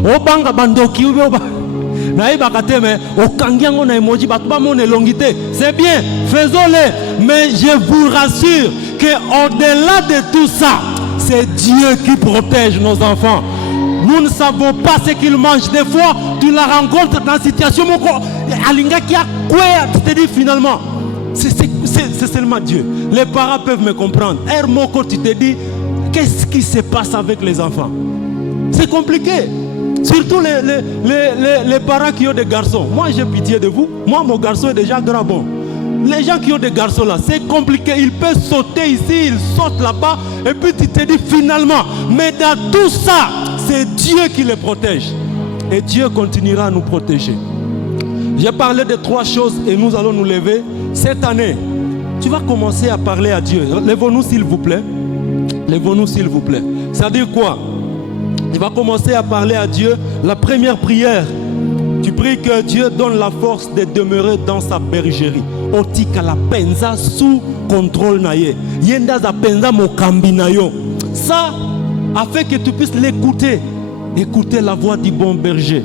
Obanga bandoki oba. Naïba kateme okangi ngo na emoji Batouba mon elongité. C'est bien, faisons-le. Mais je vous rassure que au-delà de tout ça, c'est Dieu qui protège nos enfants. Nous ne savons pas ce qu'ils mangent. Des fois, tu la rencontres dans une situation Alinga qui a quoi, tu te dis finalement, c'est seulement Dieu. Les parents peuvent me comprendre. Hermoko, tu te dis, qu'est-ce qui se passe avec les enfants? C'est compliqué. Surtout les parents qui ont des garçons. Moi, j'ai pitié de vous. Moi, mon garçon est déjà grand bon. Les gens qui ont des garçons là, c'est compliqué. Ils peuvent sauter ici, ils sautent là-bas. Et puis tu te dis finalement, mais dans tout ça, c'est Dieu qui les protège. Et Dieu continuera à nous protéger. J'ai parlé de 3 choses et nous allons nous lever. Cette année, tu vas commencer à parler à Dieu. Lèvons-nous s'il vous plaît. Lèvons-nous s'il vous plaît. Ça veut dire quoi? Tu vas commencer à parler à Dieu. La première prière, tu pries que Dieu donne la force de demeurer dans sa bergerie. Otika la penza sous contrôle naye. Yenda za penza mokambi nayo. Ça, afin que tu puisses l'écouter. Écouter la voix du bon berger.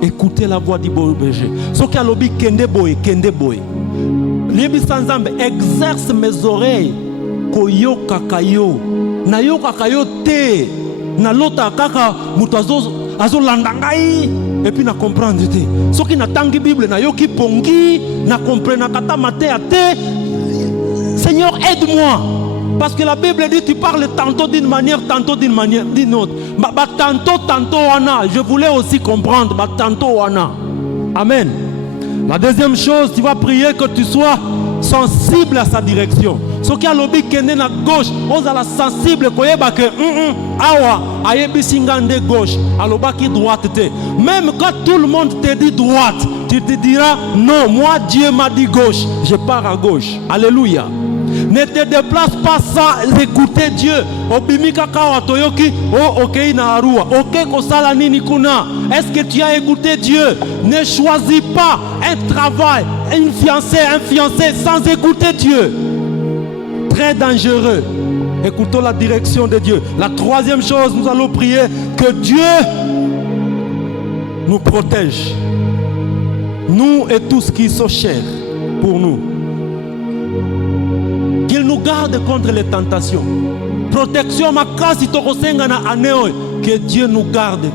Écoutez la voix du bon berger. Ce qui a l'obi kende boy, kende boy. Liebi sanzambe, exerce mes oreilles. Koyo kakayo. Na yo kakayo te. Na lota kaka mutazo azo landangai. Et puis na comprendre te. Ce qui na tangi Bible na yo ki pongi, na comprendre kata mate ate. Seigneur, aide-moi. Parce que la Bible dit tu parles tantôt d'une manière, tantôt d'une manière, d'une autre. Tantôt, wana. Je voulais aussi comprendre. Tantôt, wana. Amen. La deuxième chose, tu vas prier que tu sois sensible à sa direction. Ce qui a l'objet qui est à gauche, on a la sensible que awa ayebi singande gauche, aloba qui droite te. Même quand tout le monde te dit droite, tu te diras non, moi Dieu m'a dit gauche, je pars à gauche. Alléluia. Ne te déplace pas sans écouter Dieu. Obimika kawa toyoki o okei na arua. Ok kosala nini kuna. Est-ce que tu as écouté Dieu? Ne choisis pas un travail, une fiancée, un fiancé sans écouter Dieu. Très dangereux. Écoutons la direction de Dieu. La troisième chose, nous allons prier que Dieu nous protège. Nous et tout ce qui sont chers pour nous. Qu'il nous garde contre les tentations. Protection makasi tokosenga na aneo. Que Dieu nous garde.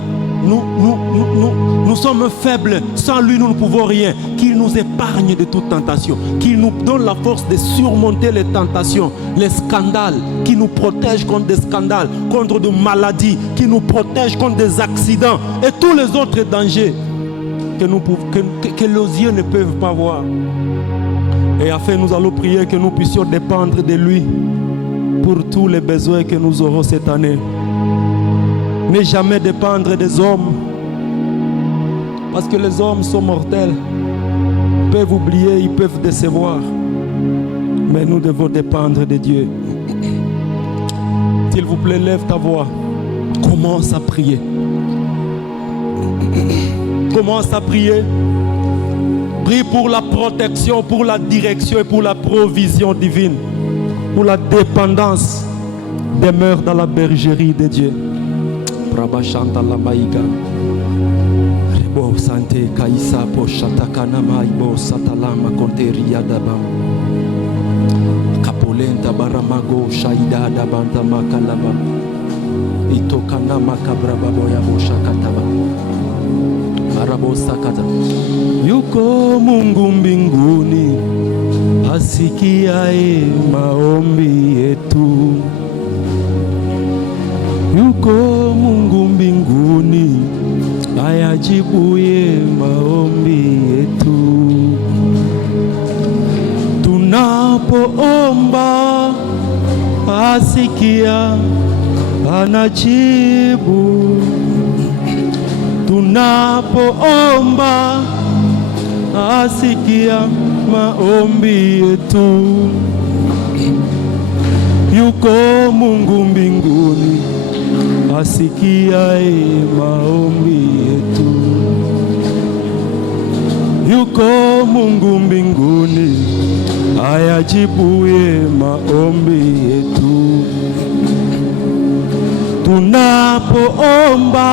Nous sommes faibles. Sans lui, nous ne pouvons rien. Qu'il nous épargne de toute tentation. Qu'il nous donne la force de surmonter les tentations, les scandales. Qu'il nous protège contre des scandales, contre des maladies. Qu'il nous protège contre des accidents et tous les autres dangers que nos yeux ne peuvent pas voir. Et afin, nous allons prier que nous puissions dépendre de lui pour tous les besoins que nous aurons cette année. Ne jamais dépendre des hommes, parce que les hommes sont mortels. Ils peuvent oublier, ils peuvent décevoir. Mais nous devons dépendre de Dieu. S'il vous plaît, lève ta voix. Commence à prier. Commence à prier. Prie pour la protection, pour la direction et pour la provision divine. Pour la dépendance. Demeure dans la bergerie de Dieu. Prabashanta la maïga. Rebo sante kaisa po shatakana maibo satalama konteria daba. Kapolenta baramago shaida dabanta makalaba. Itokana makabraba boya boshakataba. Marabo sakata. Yuko Mungu mbinguni asikiaye maombi yetu. Yuko Mungu mbinguni ayajibuye maombi yetu. Tunapoomba asikia, anajibu tunapoomba, asikia maombi yetu. Yuko Mungu mbinguni, asikiaye maombi yetu. Yuko Mungu mbinguni, ayajibuye maombi yetu. Tunapoomba,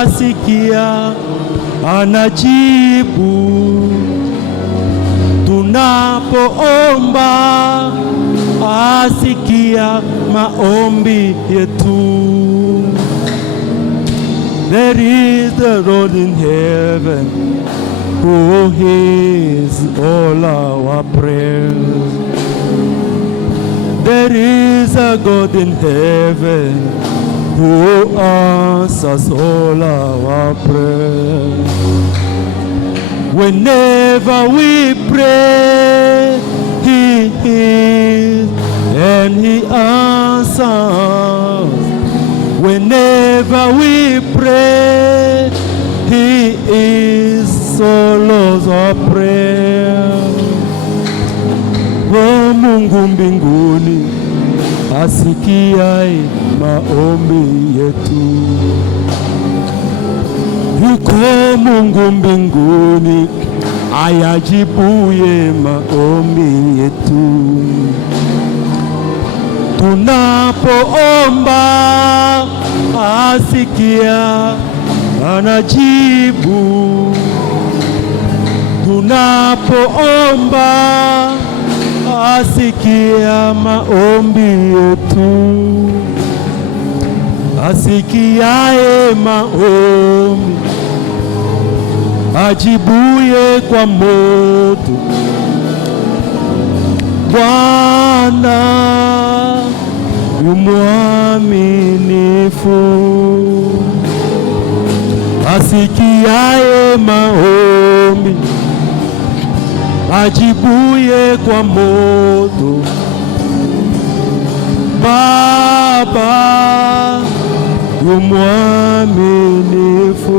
asikia, anajibu. Tunapoomba, asikia maombi yetu. There is the Lord in heaven who hears all our prayers. There is a God in heaven who answers all our prayers. Whenever we pray, He hears and He answers. Whenever we pray, He is solos our prayer. O Mungu mbinguni, asikiaye maombi yetu. Yuko Mungu mbinguni, ayajibuye maombi yetu. Tunapoomba, asikia, anajibu. Tunapoomba, asikia maombi yetu. Asikiaye maombi, ajibuye kwa moto. Bwana yu mwaminifu, asikiaye maombi, ajibuye kwa moto. Baba yu mwaminifu.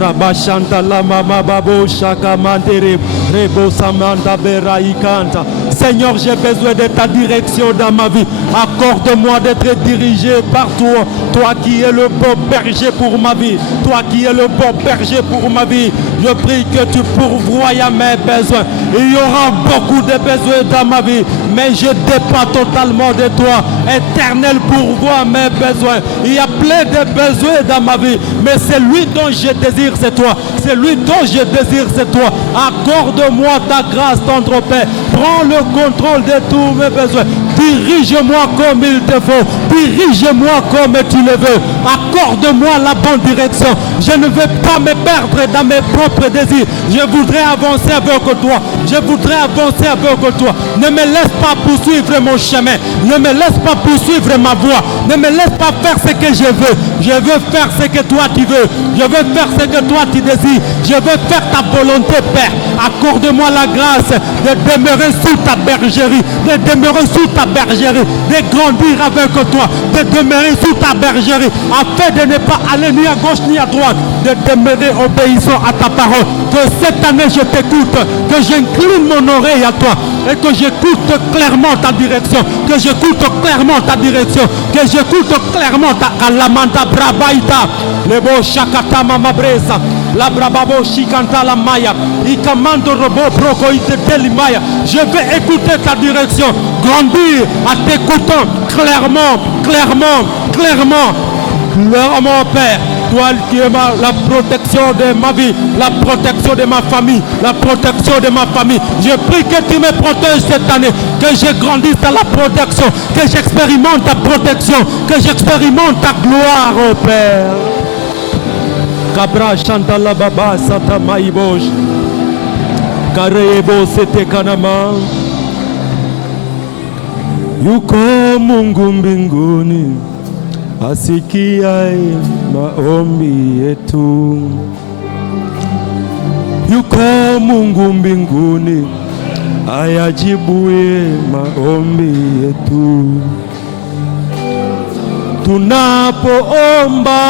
Rabashanta la mama babo shaka mandere rebo samanda beraikanta. Seigneur, j'ai besoin de ta direction dans ma vie. Accorde-moi d'être dirigé par toi. Toi qui es le bon berger pour ma vie. Toi qui es le bon berger pour ma vie. Je prie que tu pourvoies à mes besoins. Il y aura beaucoup de besoins dans ma vie, mais je dépends totalement de toi. Éternel, pourvois mes besoins. Il y a plein de besoins dans ma vie, mais celui dont je désire, c'est toi. Celui dont je désire, c'est toi. Accorde-moi ta grâce, ton Père. Prends le contrôle de tous mes besoins. Dirige-moi comme il te faut. Dirige-moi comme tu le veux. Accorde-moi la bonne direction. Je ne veux pas me perdre dans mes propres désirs. Je voudrais avancer avec toi. Je voudrais avancer avec toi. Ne me laisse pas poursuivre mon chemin. Ne me laisse pas poursuivre ma voie. Ne me laisse pas faire ce que je veux. Je veux faire ce que toi tu veux. Je veux faire ce que toi tu désires. Je veux faire ta volonté, Père. Accorde-moi la grâce de demeurer sous ta bergerie. De demeurer sous ta bergerie. De grandir avec toi. De demeurer sous ta bergerie. Afin de ne pas aller ni à gauche ni à droite. De demeurer obéissant à ta parole. Que cette année je t'écoute. Que j'incline mon oreille à toi. Et que j'écoute clairement ta direction. Que j'écoute clairement ta direction. Que j'écoute clairement ta kalamanta brabaita. Lebo shakata mama bresa. La brababo shikanta la maya. Ikamando robo broko itete maya. Je vais écouter ta direction. Grandir à t'écoutant clairement, clairement, clairement. Clairement, Père. Toi qui es la protection de ma vie, la protection de ma famille, la protection de ma famille. Je prie que tu me protèges cette année, que je grandisse dans la protection, que j'expérimente ta protection, que j'expérimente ta gloire, oh Père. Kabra Shantala Baba Sata Maibosh Karebo Sete Kanama. Yuko Mungu mbinguni, asikiaye maombi yetu. Yuko Mungu mbinguni, ayajibuye maombi yetu. tunapoomba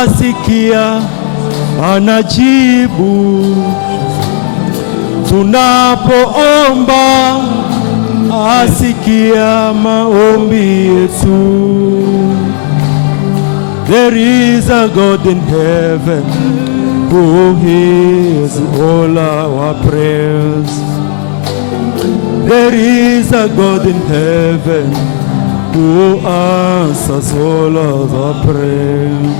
asikia, anajibu. Tunapoomba asikia maombi yetu. There is a God in heaven who hears all our prayers. There is a God in heaven who answers all of our prayers.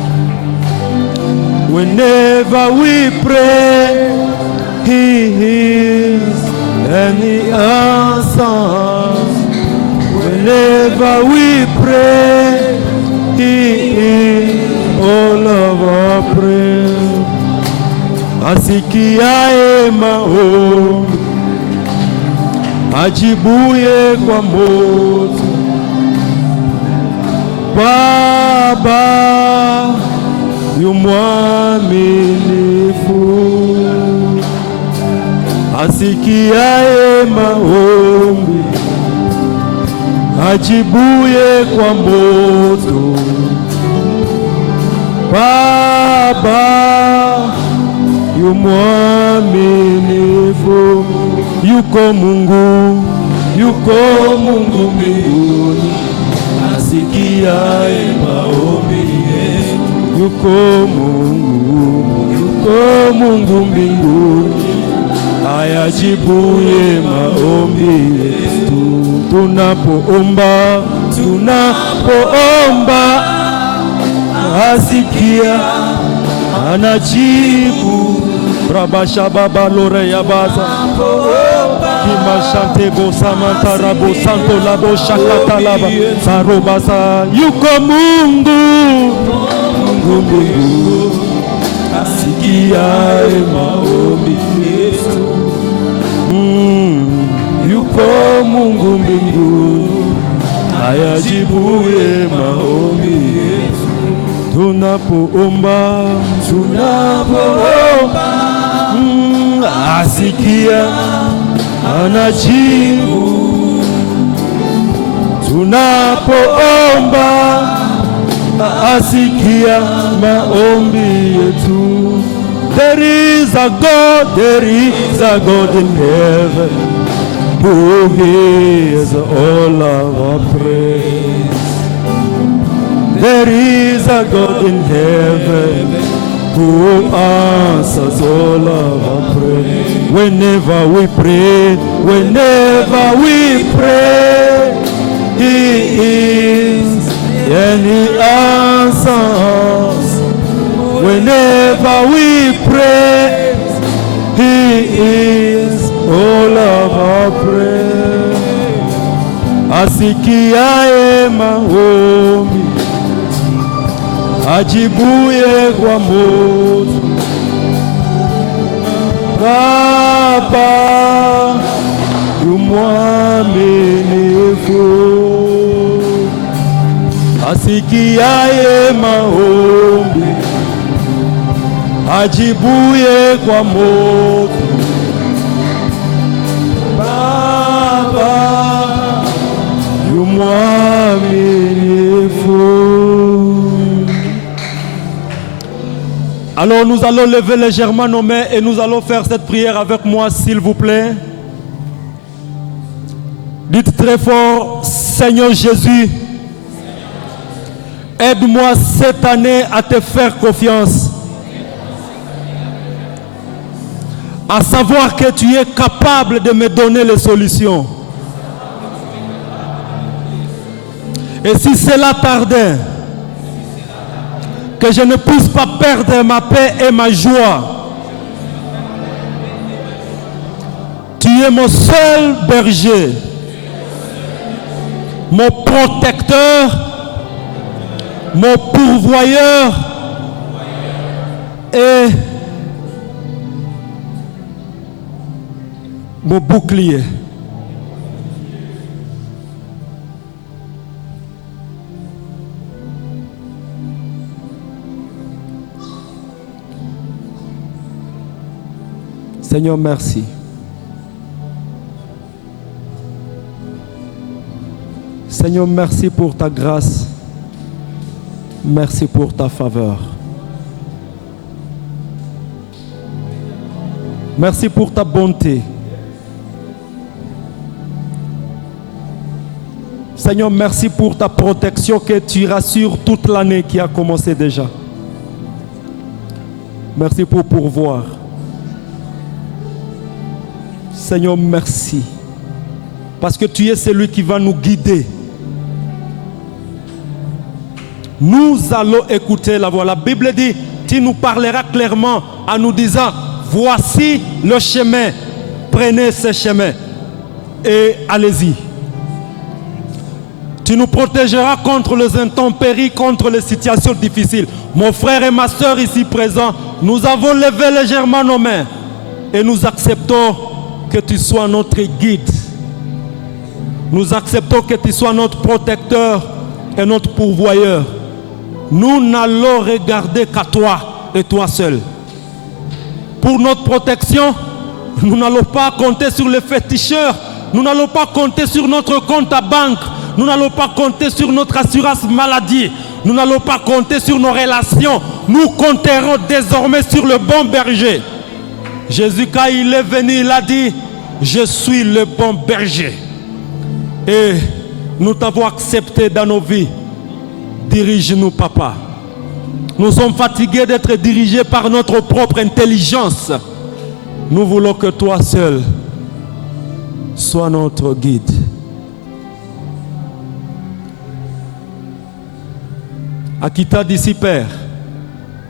Whenever we pray, He hears and He answers. Whenever we pray, He hears all of our prayers. Asikiaye maombi, ajibuye kwa moto. Baba yu mwaminifu, asikiaye maombi, ajibuye kwa moto. Baba yu mwaminifu. Yuko Mungu mbinguni, asikiaye maombi yetu. Yuko Mungu mbinguni, ayajibuye maombi yetu. Tunapoomba asikia, anajibu. Rabasha baba lore ya baza kimashante bo samanta rabo santo labo shakata laba sarobasa. Yuko Mungu mbinguni, asikiaye maombi yetu. Yuko Mungu mbinguni, ayajibuye maombi yetu. Tunapoomba asikia, anajibu. Tunapoomba asikia maombi yetu. There is a God in heaven who hears all of our prayers. There is a God in heaven who answers all of our prayers. Whenever we pray, He is and He answers. Whenever we pray, He is all of our prayers. Asikiaye maombi, ajibuye kwa moto. Baba yu mwaminifu, asikiaye maombi, ajibuye kwa moto. Baba yu mwaminifu. Alors nous allons lever légèrement nos mains et nous allons faire cette prière avec moi, s'il vous plaît. Dites très fort: Seigneur Jésus, aide-moi cette année à te faire confiance, à savoir que tu es capable de me donner les solutions. Et si cela tardait, que je ne puisse pas perdre ma paix et ma joie. Tu es mon seul berger, mon protecteur, mon pourvoyeur et mon bouclier. Seigneur, merci. Seigneur, merci pour ta grâce. Merci pour ta faveur. Merci pour ta bonté. Seigneur, merci pour ta protection que tu rassures toute l'année qui a commencé déjà. Merci pour pourvoir. Seigneur, merci. Parce que tu es celui qui va nous guider. Nous allons écouter la voix. La Bible dit, tu nous parleras clairement en nous disant, voici le chemin, prenez ce chemin et allez-y. Tu nous protégeras contre les intempéries, contre les situations difficiles. Mon frère et ma soeur ici présents, nous avons levé légèrement nos mains et nous acceptons que tu sois notre guide. Nous acceptons que tu sois notre protecteur et notre pourvoyeur. Nous n'allons regarder qu'à toi et toi seul. Pour notre protection, nous n'allons pas compter sur les féticheurs. Nous n'allons pas compter sur notre compte à banque. Nous n'allons pas compter sur notre assurance maladie. Nous n'allons pas compter sur nos relations. Nous compterons désormais sur le bon berger. Jésus, quand il est venu, il a dit, je suis le bon berger. Et nous t'avons accepté dans nos vies. Dirige-nous, papa. Nous sommes fatigués d'être dirigés par notre propre intelligence. Nous voulons que toi seul sois notre guide. Akita d'ici, Père,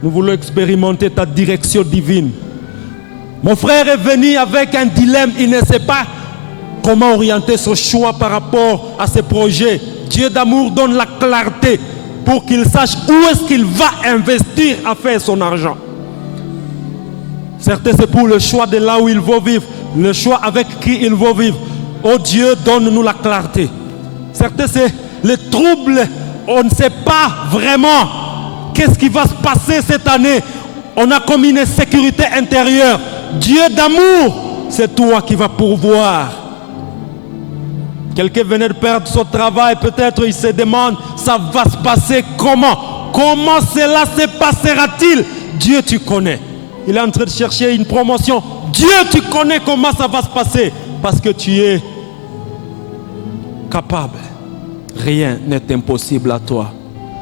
nous voulons expérimenter ta direction divine. Mon frère est venu avec un dilemme, il ne sait pas comment orienter son choix par rapport à ses projets. Dieu d'amour donne la clarté pour qu'il sache où est-ce qu'il va investir à faire son argent. Certains, c'est pour le choix de là où il veut vivre, le choix avec qui il veut vivre. Oh Dieu, donne-nous la clarté. Certains, c'est les troubles. On ne sait pas vraiment qu'est-ce qui va se passer cette année. On a comme une sécurité intérieure. Dieu d'amour, c'est toi qui vas pourvoir. Quelqu'un venait de perdre son travail, peut-être il se demande, ça va se passer comment? Comment cela se passera-t-il? Dieu, tu connais. Il est en train de chercher une promotion. Dieu, tu connais comment ça va se passer. Parce que tu es capable. Rien n'est impossible à toi.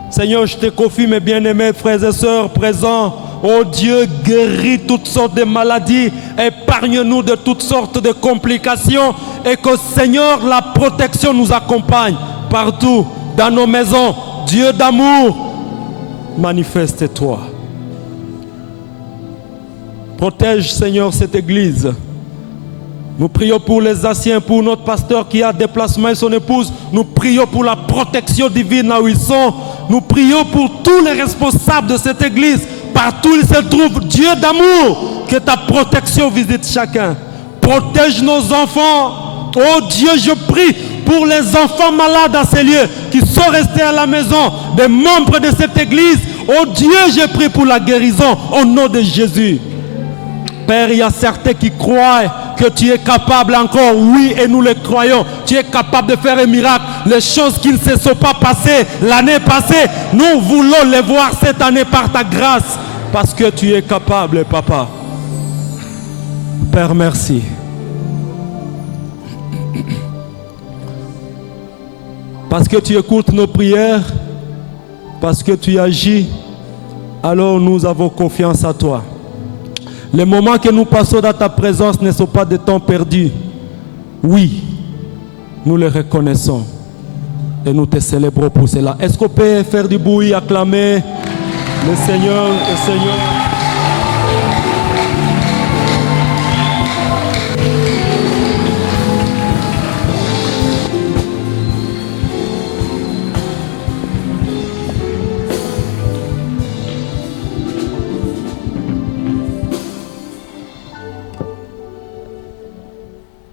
Seigneur, je te confie mes bien-aimés frères et sœurs présents. Oh Dieu, guéris toutes sortes de maladies. Épargne-nous de toutes sortes de complications. Et que Seigneur, la protection nous accompagne partout, dans nos maisons. Dieu d'amour, manifeste-toi. Protège, Seigneur, cette église. Nous prions pour les anciens, pour notre pasteur qui a déplacement et son épouse. Nous prions pour la protection divine là où ils sont. Nous prions pour tous les responsables de cette église. Partout où ils se trouvent, Dieu d'amour, que ta protection visite chacun. Protège nos enfants. Oh Dieu, je prie pour les enfants malades à ces lieux qui sont restés à la maison, des membres de cette église. Oh Dieu, je prie pour la guérison au nom de Jésus. Père, il y a certains qui croient que tu es capable encore, oui, et nous le croyons. Tu es capable de faire un miracle. Les choses qui ne se sont pas passées l'année passée, nous voulons les voir cette année par ta grâce, parce que tu es capable, papa. Père, merci. Parce que tu écoutes nos prières, parce que tu agis, alors nous avons confiance à toi. Les moments que nous passons dans ta présence ne sont pas des temps perdus. Oui, nous les reconnaissons et nous te célébrons pour cela. Est-ce qu'on peut faire du bruit, acclamer le Seigneur, le Seigneur?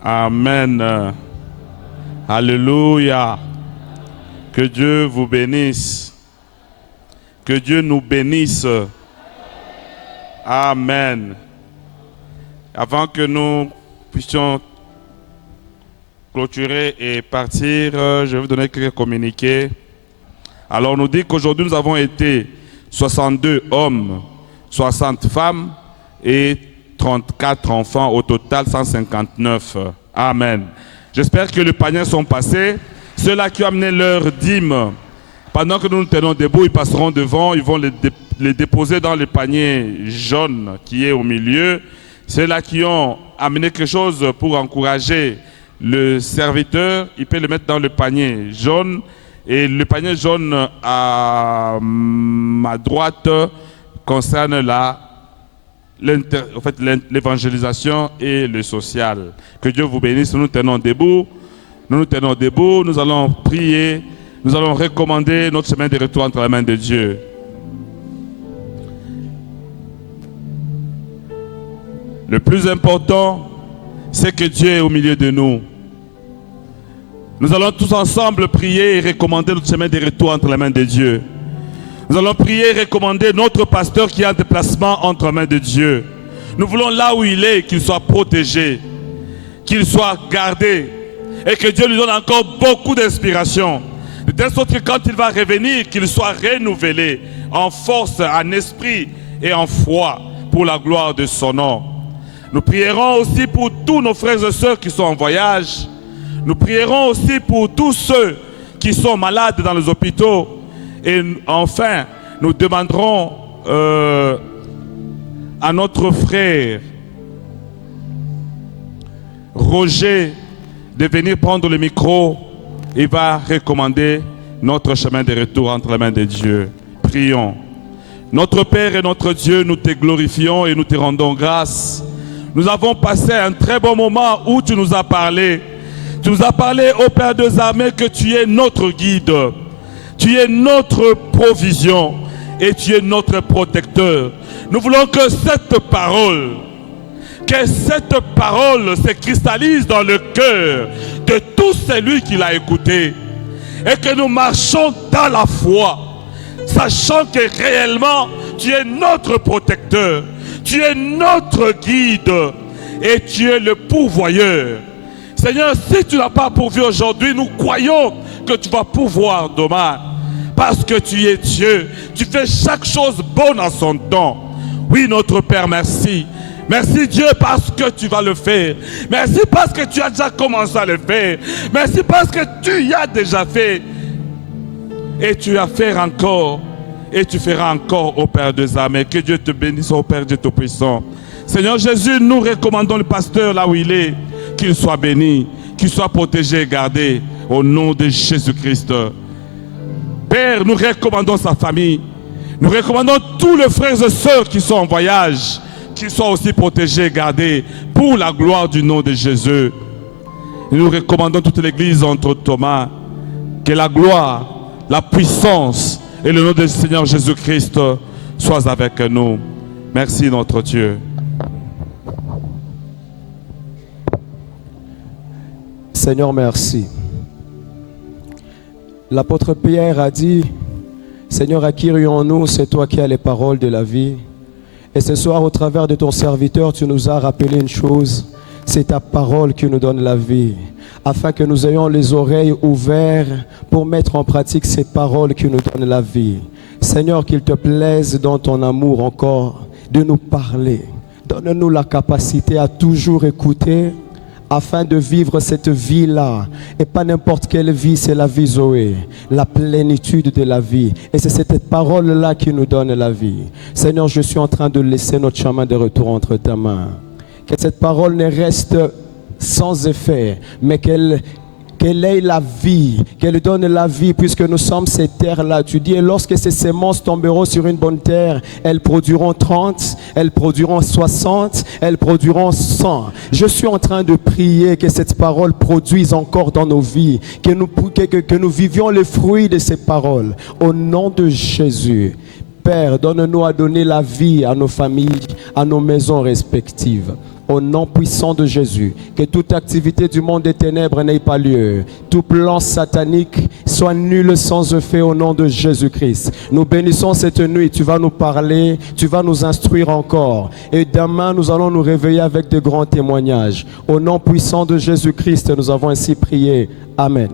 Amen. Alléluia. Que Dieu vous bénisse. Que Dieu nous bénisse. Amen. Avant que nous puissions clôturer et partir, je vais vous donner quelques communiqués. Alors on nous dit qu'aujourd'hui nous avons été 62 hommes, 60 femmes et 34 enfants, au total 159. Amen. J'espère que les paniers sont passés. Ceux-là qui ont amené leur dîme, pendant que nous nous tenons debout, ils passeront devant, ils vont les déposer dans le panier jaune qui est au milieu. Ceux-là qui ont amené quelque chose pour encourager le serviteur, il peut le mettre dans le panier jaune. Et le panier jaune à ma droite concerne l'évangélisation et le social. Que Dieu vous bénisse. Nous nous tenons debout. Nous allons prier. Nous allons recommander notre chemin de retour entre les mains de Dieu. Le plus important, c'est que Dieu est au milieu de nous. Nous allons tous ensemble prier et recommander notre chemin de retour entre les mains de Dieu. Nous allons prier et recommander notre pasteur qui est en déplacement entre les mains de Dieu. Nous voulons là où il est, qu'il soit protégé, qu'il soit gardé et que Dieu lui donne encore beaucoup d'inspiration. De telle sorte que quand il va revenir, qu'il soit renouvelé en force, en esprit et en foi pour la gloire de son nom. Nous prierons aussi pour tous nos frères et sœurs qui sont en voyage. Nous prierons aussi pour tous ceux qui sont malades dans les hôpitaux. Et enfin, nous demanderons à notre frère Roger de venir prendre le micro. Il va recommander notre chemin de retour entre les mains de Dieu. Prions. Notre Père et notre Dieu, nous te glorifions et nous te rendons grâce. Nous avons passé un très bon moment où tu nous as parlé. Tu nous as parlé, ô Père des armées, que tu es notre guide. Tu es notre provision et tu es notre protecteur. Nous voulons que cette parole se cristallise dans le cœur de tout celui qui l'a écouté. Et que nous marchons dans la foi, sachant que réellement, tu es notre protecteur. Tu es notre guide et tu es le pourvoyeur. Seigneur, si tu n'as pas pourvu aujourd'hui, nous croyons que tu vas pourvoir demain. Parce que tu es Dieu. Tu fais chaque chose bonne en son temps. Oui, notre Père, merci. Merci Dieu parce que tu vas le faire. Merci parce que tu as déjà commencé à le faire. Merci parce que tu y as déjà fait. Et tu vas faire encore. Et tu feras encore, ô Père des armées. Que Dieu te bénisse, ô Père Dieu Tout-Puissant. Seigneur Jésus, nous recommandons le pasteur là où il est. Qu'il soit béni, qu'il soit protégé et gardé au nom de Jésus-Christ. Père, nous recommandons sa famille. Nous recommandons tous les frères et sœurs qui sont en voyage, qu'ils soient aussi protégés et gardés pour la gloire du nom de Jésus. Et nous recommandons toute l'église entre Thomas. Que la gloire, la puissance et le nom du Seigneur Jésus-Christ soient avec nous. Merci notre Dieu. Seigneur, merci. L'apôtre Pierre a dit, Seigneur, à qui rions-nous? C'est toi qui as les paroles de la vie. Et ce soir, au travers de ton serviteur, tu nous as rappelé une chose, c'est ta parole qui nous donne la vie, afin que nous ayons les oreilles ouvertes pour mettre en pratique ces paroles qui nous donnent la vie. Seigneur, qu'il te plaise dans ton amour encore de nous parler. Donne-nous la capacité à toujours écouter, afin de vivre cette vie-là. Et pas n'importe quelle vie, c'est la vie Zoé, la plénitude de la vie. Et c'est cette parole-là qui nous donne la vie. Seigneur, je suis en train de laisser notre chemin de retour entre ta main. Que cette parole ne reste sans effet, mais qu'elle ait la vie, qu'elle donne la vie, puisque nous sommes ces terres-là. Tu dis, et lorsque ces semences tomberont sur une bonne terre, elles produiront 30, elles produiront 60, elles produiront 100. Je suis en train de prier que cette parole produise encore dans nos vies, que nous vivions les fruits de ces paroles. Au nom de Jésus. Père, donne-nous à donner la vie à nos familles, à nos maisons respectives. Au nom puissant de Jésus, que toute activité du monde des ténèbres n'ait pas lieu. Tout plan satanique soit nul sans effet au nom de Jésus-Christ. Nous bénissons cette nuit, tu vas nous parler, tu vas nous instruire encore. Et demain, nous allons nous réveiller avec de grands témoignages. Au nom puissant de Jésus-Christ, nous avons ainsi prié. Amen.